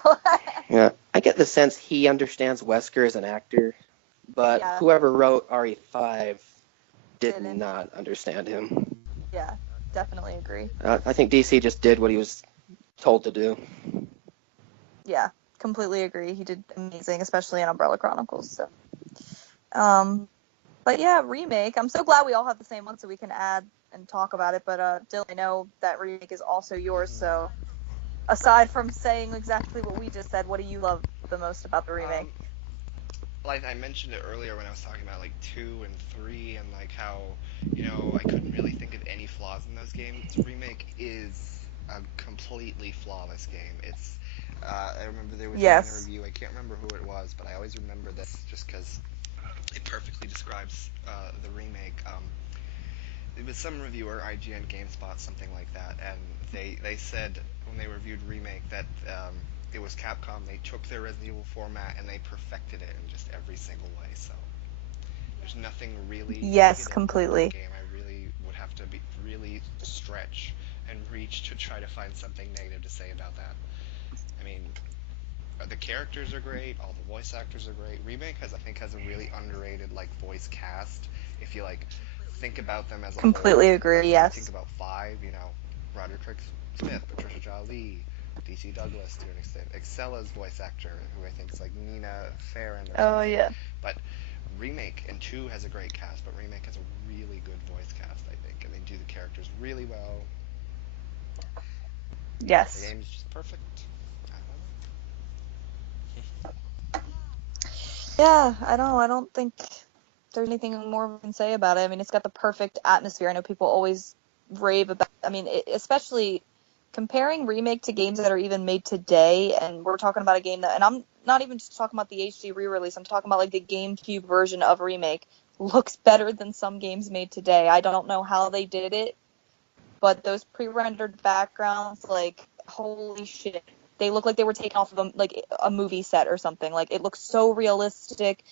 Yeah, I get the sense he understands Wesker as an actor, but whoever wrote RE5 did not understand him. Yeah, definitely agree. I think DC just did what he was told to do. Yeah, completely agree. He did amazing, especially in Umbrella Chronicles. So, but yeah, remake. I'm so glad we all have the same one, so we can add and talk about it. But Dylan, I know that remake is also yours. So, aside from saying exactly what we just said, what do you love the most about the remake? Like I mentioned it earlier when I was talking about like 2 and 3 and like how I couldn't really think of any flaws in those games. Remake is a completely flawless game. It's I remember there was a review. I can't remember who it was, but I always remember this just because it perfectly describes the remake. It was some reviewer, IGN, GameSpot, something like that, and they said when they reviewed Remake that it was Capcom. They took their Resident Evil format and they perfected it in just every single way. So there's nothing really. Yes, completely. Game. I really would have to really stretch and reach to try to find something negative to say about that. I mean, the characters are great. All the voice actors are great. Remake has a really underrated voice cast. If you think about them as a completely whole, agree. Yes. Think about 5. Roger Craig Smith, Patricia Jolly, DC Douglas to an extent, Excella's voice actor, who I think is Nina Farron. Oh yeah. But Remake and 2 has a great cast, but Remake has a really good voice cast, I think, and they do the characters really well. Yes. The game's just perfect. Yeah, I don't think there's anything more we can say about it. I mean, it's got the perfect atmosphere. I know people always rave about. I mean, especially comparing Remake to games that are even made today, and we're talking about a game that, and I'm not even just talking about the HD re-release. I'm talking about the GameCube version of Remake looks better than some games made today. I don't know how they did it, but those pre-rendered backgrounds, holy shit. They look like they were taken off of a movie set or something. It looks so realistic.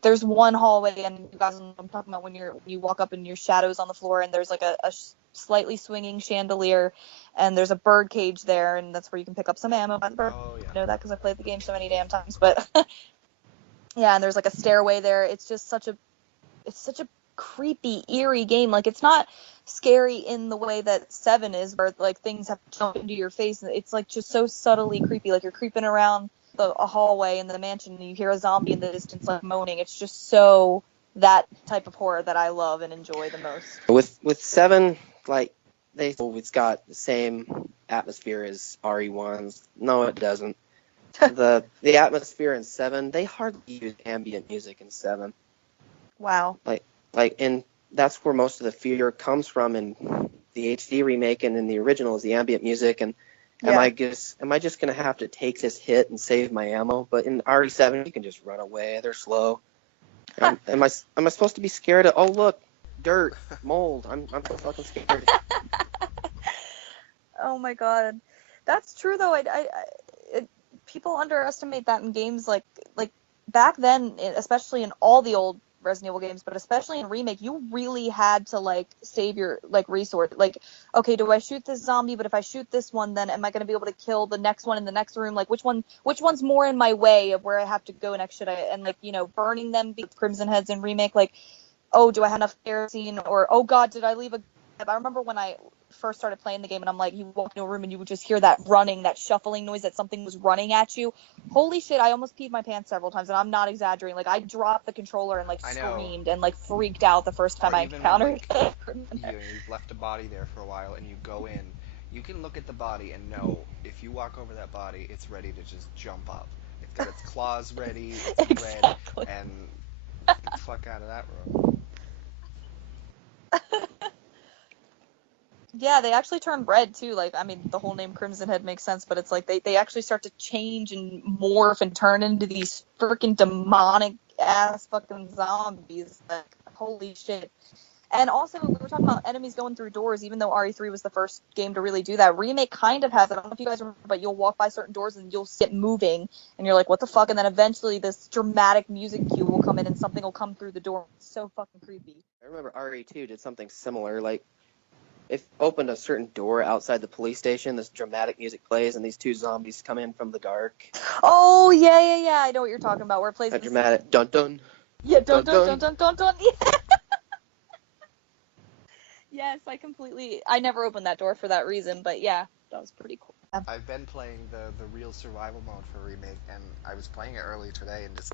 There's one hallway, and you guys know what I'm talking about, when you walk up and your shadow's on the floor, and there's a slightly swinging chandelier, and there's a bird cage there, and that's where you can pick up some ammo. I know that because I played the game so many damn times. But yeah, and there's a stairway there. It's just such a creepy, eerie game. It's not scary in the way that 7 is, where things have to jump into your face. It's just so subtly creepy. You're creeping around a hallway in the mansion and you hear a zombie in the distance moaning. It's just so that type of horror that I love and enjoy the most. With 7, like it's got the same atmosphere as RE1's. No, it doesn't. The atmosphere in 7, they hardly use ambient music in 7. Wow. And that's where most of the fear comes from in the HD remake, and in the original is the ambient music. And am I just gonna have to take this hit and save my ammo? But in RE7, you can just run away. They're slow. Am I supposed to be scared of? Oh look, dirt, mold. I'm so fucking scared. Oh my god, that's true though. People underestimate that in games like back then, especially in all the old Resident Evil games, but especially in remake, you really had to like save your like resource. Like, okay, do I shoot this zombie? But if I shoot this one, then am I going to be able to kill the next one in the next room? Like, which one's more in my way of where I have to go next? Should I? And like, burning them because Crimson Heads in remake, like, oh, do I have enough kerosene? Or, oh god, did I leave a? I remember when I first started playing the game, and I'm like, you walk into a room and you would just hear that running, that shuffling noise, that something was running at you. Holy shit, I almost peed my pants several times, and I'm not exaggerating. Like, I dropped the controller and like screamed and like freaked out the first time I encountered it. You've left a body there for a while, and you go in. You can look at the body and know if you walk over that body, it's ready to just jump up. It's got its claws ready, it's exactly. red, and get the fuck out of that room. Yeah, they actually turn red too. Like, I mean, the whole name Crimson Head makes sense, but it's like they actually start to change and morph and turn into these freaking demonic ass fucking zombies. Like, holy shit. And also, we were talking about enemies going through doors, even though RE3 was the first game to really do that. Remake kind of has it. I don't know if you guys remember, but you'll walk by certain doors and you'll see it moving, and you're like, what the fuck? And then eventually this dramatic music cue will come in and something will come through the door. It's so fucking creepy. I remember RE2 did something similar. Like, if opened a certain door outside the police station, this dramatic music plays, and these two zombies come in from the dark. Oh, yeah. I know what you're talking about. Where it plays a dramatic dun-dun. Yeah, dun-dun. Yeah. Yes, I never opened that door for that reason, but yeah, that was pretty cool. I've been playing the real survival mode for Remake, and I was playing it earlier today, and just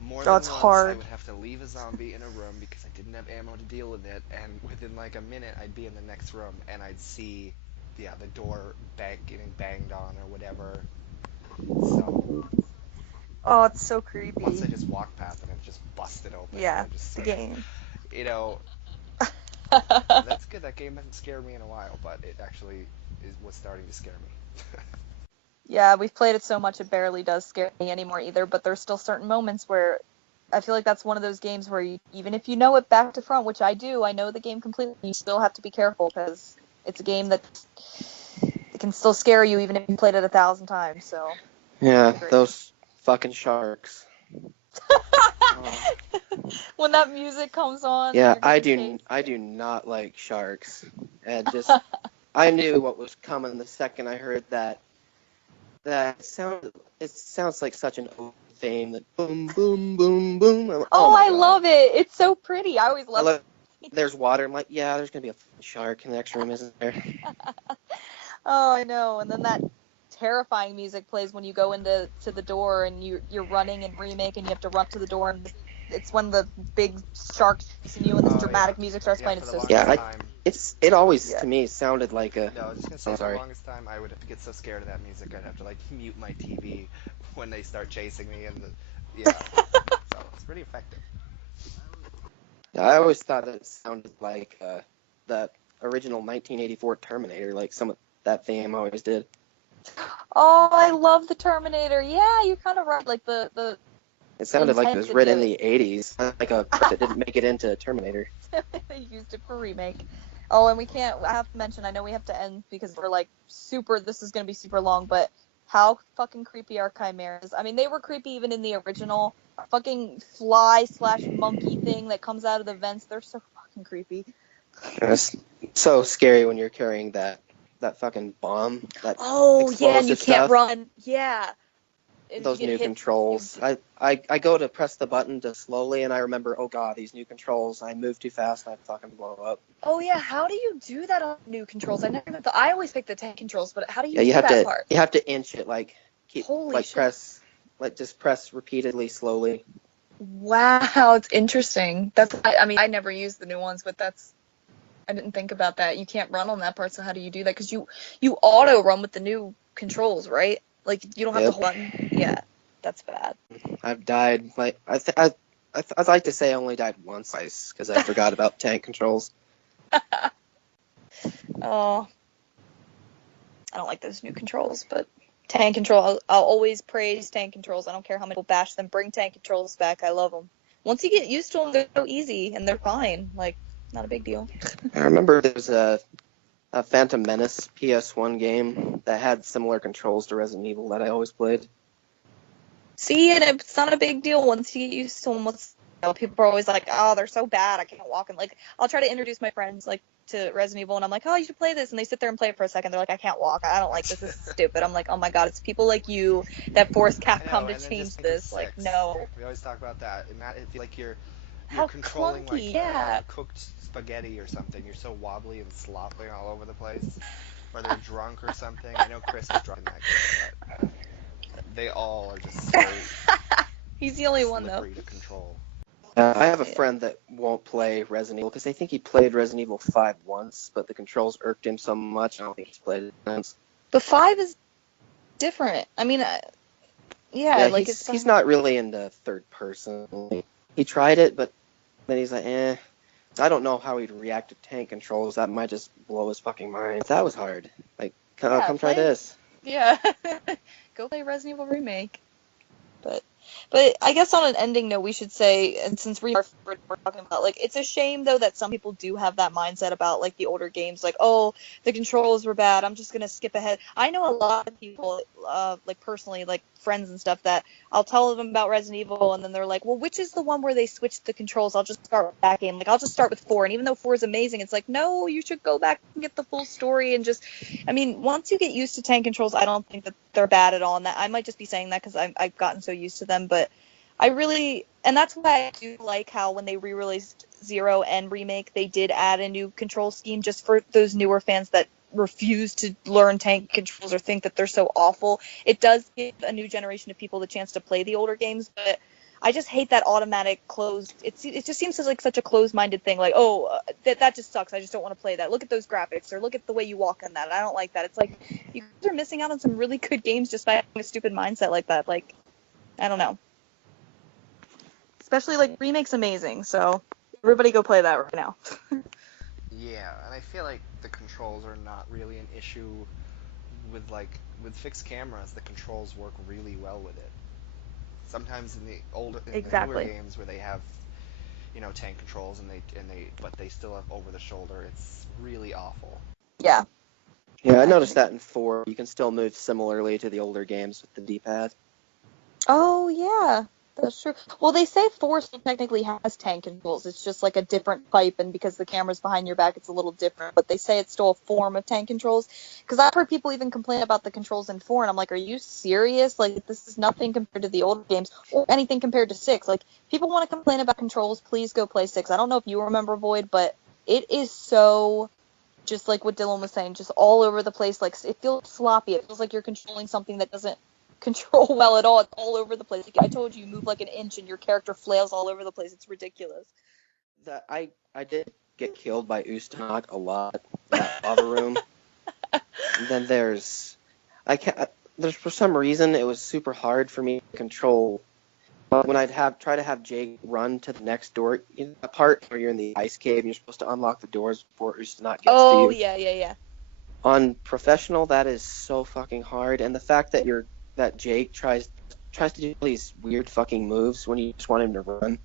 more than once hard. I would have to leave a zombie in a room because I didn't have ammo to deal with it, and within like a minute I'd be in the next room, and I'd see the door getting banged on or whatever. So... Oh, it's so creepy. Once I just walked past and it just busted open. Yeah, just the game. That's good. That game hasn't scared me in a while, but it actually was starting to scare me. Yeah, we've played it so much it barely does scare me anymore either, but there's still certain moments where I feel like that's one of those games where even if you know it back to front, which I do, I know the game completely, you still have to be careful because it's a game that it can still scare you even if you played it 1,000 times. So yeah, those fucking sharks. When that music comes on. Yeah, I do not like sharks. And just I knew what was coming the second I heard that. It sounds like such an old theme, that boom boom boom boom. Like, I love it. It's so pretty. I always love it. There's water. I'm like, yeah, there's gonna be a shark in the next room, isn't there? Oh, I know. And then that terrifying music plays when you go into the door and you're running in Remake and you have to run to the door, and it's when the big shark chasing you and this dramatic music starts playing. It's so scary. It always to me sounded like a. No, I was just gonna say for the longest time I would have to get so scared of that music I'd have to like mute my TV when they start chasing me, and so it's pretty effective. Yeah, I always thought it sounded like that original 1984 Terminator, like some of that theme always did. Oh, I love the Terminator. Yeah, you're kind of right. Like the It sounded like it was written in the 80s, like a part that didn't make it into Terminator. They used it for Remake. Oh, and I have to mention, I know we have to end because we're like this is going to be super long, but how fucking creepy are chimeras? I mean, they were creepy even in the original. Fucking fly/monkey thing that comes out of the vents, they're so fucking creepy. It's so scary when you're carrying that fucking bomb. Yeah, and you can't run. Yeah. Those new controls. I go to press the button to slowly, and I remember, oh god, these new controls. I move too fast, and I fucking blow up. Oh yeah, how do you do that on new controls? I always pick the tank controls, but how do you do that part? You have to inch it, like Holy shit. just press repeatedly, slowly. Wow, it's interesting. I mean, I never used the new ones, but I didn't think about that. You can't run on that part, so how do you do that? Because you auto run with the new controls, right? Like, you don't have to Yep. hold button. Yeah, that's bad. I've died, like, I'd like to say I only died once, twice, because I forgot about tank controls. Oh, I don't like those new controls, but tank control, I'll always praise tank controls. I don't care how many people bash them. Bring tank controls back. I love them. Once you get used to them, they're so easy and they're fine. Like, not a big deal. I remember there's a Phantom Menace PS1 game that had similar controls to Resident Evil that I always played. See, and it's not a big deal once you get used to them. People are always like, oh, they're so bad, I can't walk. And like, I'll try to introduce my friends like to Resident Evil, and I'm like, oh, you should play this, and they sit there and play it for a second. They're like, I can't walk. I don't like this. This is stupid. I'm like, oh my god, it's people like you that force I know, Capcom to and then change just think of this. Like, 6. no. We always talk about that. And it feels like you're How controlling clunky, like yeah. cooked spaghetti or something. You're so wobbly and slopping all over the place. Or they're drunk or something. I know Chris is drunk in that game, but they all are just so He's the only one though. slippery to control. I have a friend that won't play Resident Evil because I think he played Resident Evil 5 once, but the controls irked him so much I don't think he's played it since. But 5 is different. I mean, yeah, like he's not really into third person. He tried it, but then he's like, I don't know how he'd react to tank controls. That might just blow his fucking mind. That was hard. Like, come try this. Yeah. Go play Resident Evil Remake. But I guess on an ending note, we should say, and since we're talking about, like, it's a shame though that some people do have that mindset about like the older games, like, oh, the controls were bad, I'm just gonna skip ahead. I know a lot of people, like personally, like friends and stuff, that I'll tell them about Resident Evil, and then they're like, well, which is the one where they switched the controls? I'll just start with that game. Like, I'll just start with 4, and even though 4 is amazing, it's like, no, you should go back and get the full story and just. I mean, once you get used to tank controls, I don't think that they're bad at all. And that I might just be saying that because I've gotten so used to them, but I really, and that's why I do like how when they re-released Zero and Remake, they did add a new control scheme just for those newer fans that refuse to learn tank controls or think that they're so awful. It does give a new generation of people the chance to play the older games, but I just hate that automatic closed. It just seems like such a closed-minded thing. Like, oh, that just sucks. I just don't want to play that. Look at those graphics, or look at the way you walk on that. I don't like that. It's like you guys are missing out on some really good games just by having a stupid mindset like that. Like, I don't know. Especially like Remake's amazing, so everybody go play that right now. Yeah, and I feel like the controls are not really an issue with fixed cameras. The controls work really well with it. Sometimes in the newer games where they have, tank controls but they still have over the shoulder, it's really awful. Yeah. Yeah, I noticed that in 4. You can still move similarly to the older games with the D-pad. Oh yeah. That's true. Well, they say 4 still technically has tank controls. It's just like a different type, and because the camera's behind your back, it's a little different. But they say it's still a form of tank controls. Because I've heard people even complain about the controls in 4, and I'm like, are you serious? Like, this is nothing compared to the older games, or anything compared to 6. Like, people want to complain about controls, please go play 6. I don't know if you remember, Void, but it is so, just like what Dylan was saying, just all over the place. Like, it feels sloppy. It feels like you're controlling something that doesn't control well at all. It's all over the place. Like, I told you move like an inch and your character flails all over the place. It's ridiculous. I did get killed by Ustanok a lot in that lava room. And then there's for some reason it was super hard for me to control when I'd try to have Jake run to the next door, a part where you're in the ice cave and you're supposed to unlock the doors before Ustanok gets to you. Oh yeah. On professional, that is so fucking hard, and the fact that Jake tries to do all these weird fucking moves when you just want him to run.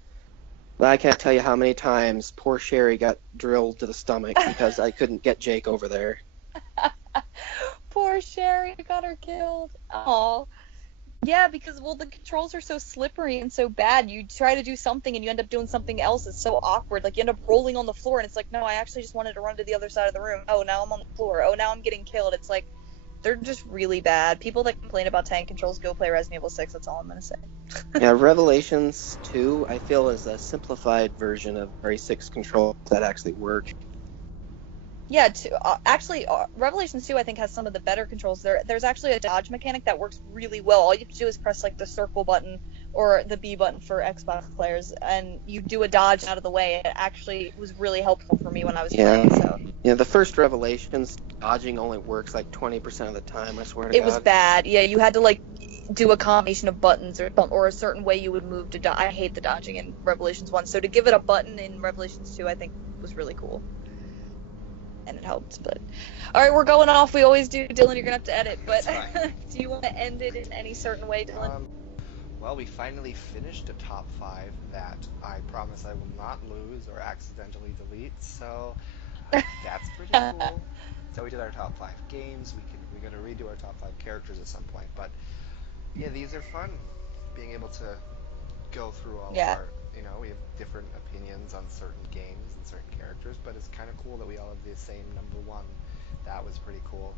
I can't tell you how many times poor Sherry got drilled to the stomach because I couldn't get Jake over there. Poor Sherry got her killed. Oh. Yeah, because, well, the controls are so slippery and so bad. You try to do something and you end up doing something else. It's so awkward. Like, you end up rolling on the floor and it's like, no, I actually just wanted to run to the other side of the room. Oh, now I'm on the floor. Oh, now I'm getting killed. It's like, they're just really bad. People that complain about tank controls, go play Resident Evil 6. That's all I'm going to say. Yeah, Revelations 2, I feel, is a simplified version of RE6 controls that actually work. Yeah, actually, Revelations 2, I think, has some of the better controls. There's actually a dodge mechanic that works really well. All you have to do is press, like, the circle button or the B button for Xbox players, and you do a dodge out of the way. It actually was really helpful for me when I was playing. So Yeah, the first Revelations, dodging only works like 20% of the time, I swear to it God. was bad. Yeah, you had to like do a combination of buttons or a certain way you would move to dodge. I hate the dodging in Revelations 1, so to give it a button in Revelations 2, I think was really cool. And it helped, but all right, we're going off. We always do, Dylan. You're gonna have to edit, but do you want to end it in any certain way, Dylan? Well, we finally finished a top 5 that I promise I will not lose or accidentally delete, so that's pretty cool. So we did our top 5 games. We're gonna redo our top 5 characters at some point, but yeah, these are fun. Being able to go through all of our, we have different opinions on certain games and certain characters, but it's kind of cool that we all have the same number 1. That was pretty cool.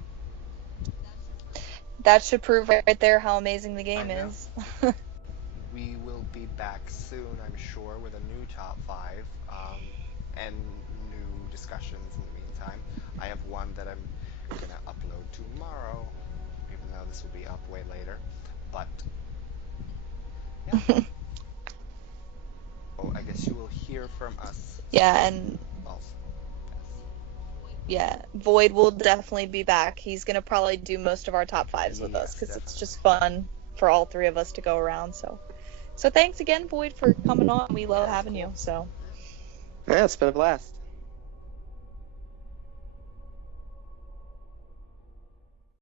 That should prove right there how amazing the game is. We will be back soon, I'm sure, with a new top 5 and new discussions in the meantime. I have one that I'm going to upload tomorrow, even though this will be up way later. But, yeah. Oh, I guess you will hear from us. Yeah, and Also. yeah, Void will definitely be back. He's going to probably do most of our top 5s with us because it's just fun for all 3 of us to go around. So thanks again, Void, for coming on. We love having you. So Yeah, it's been a blast.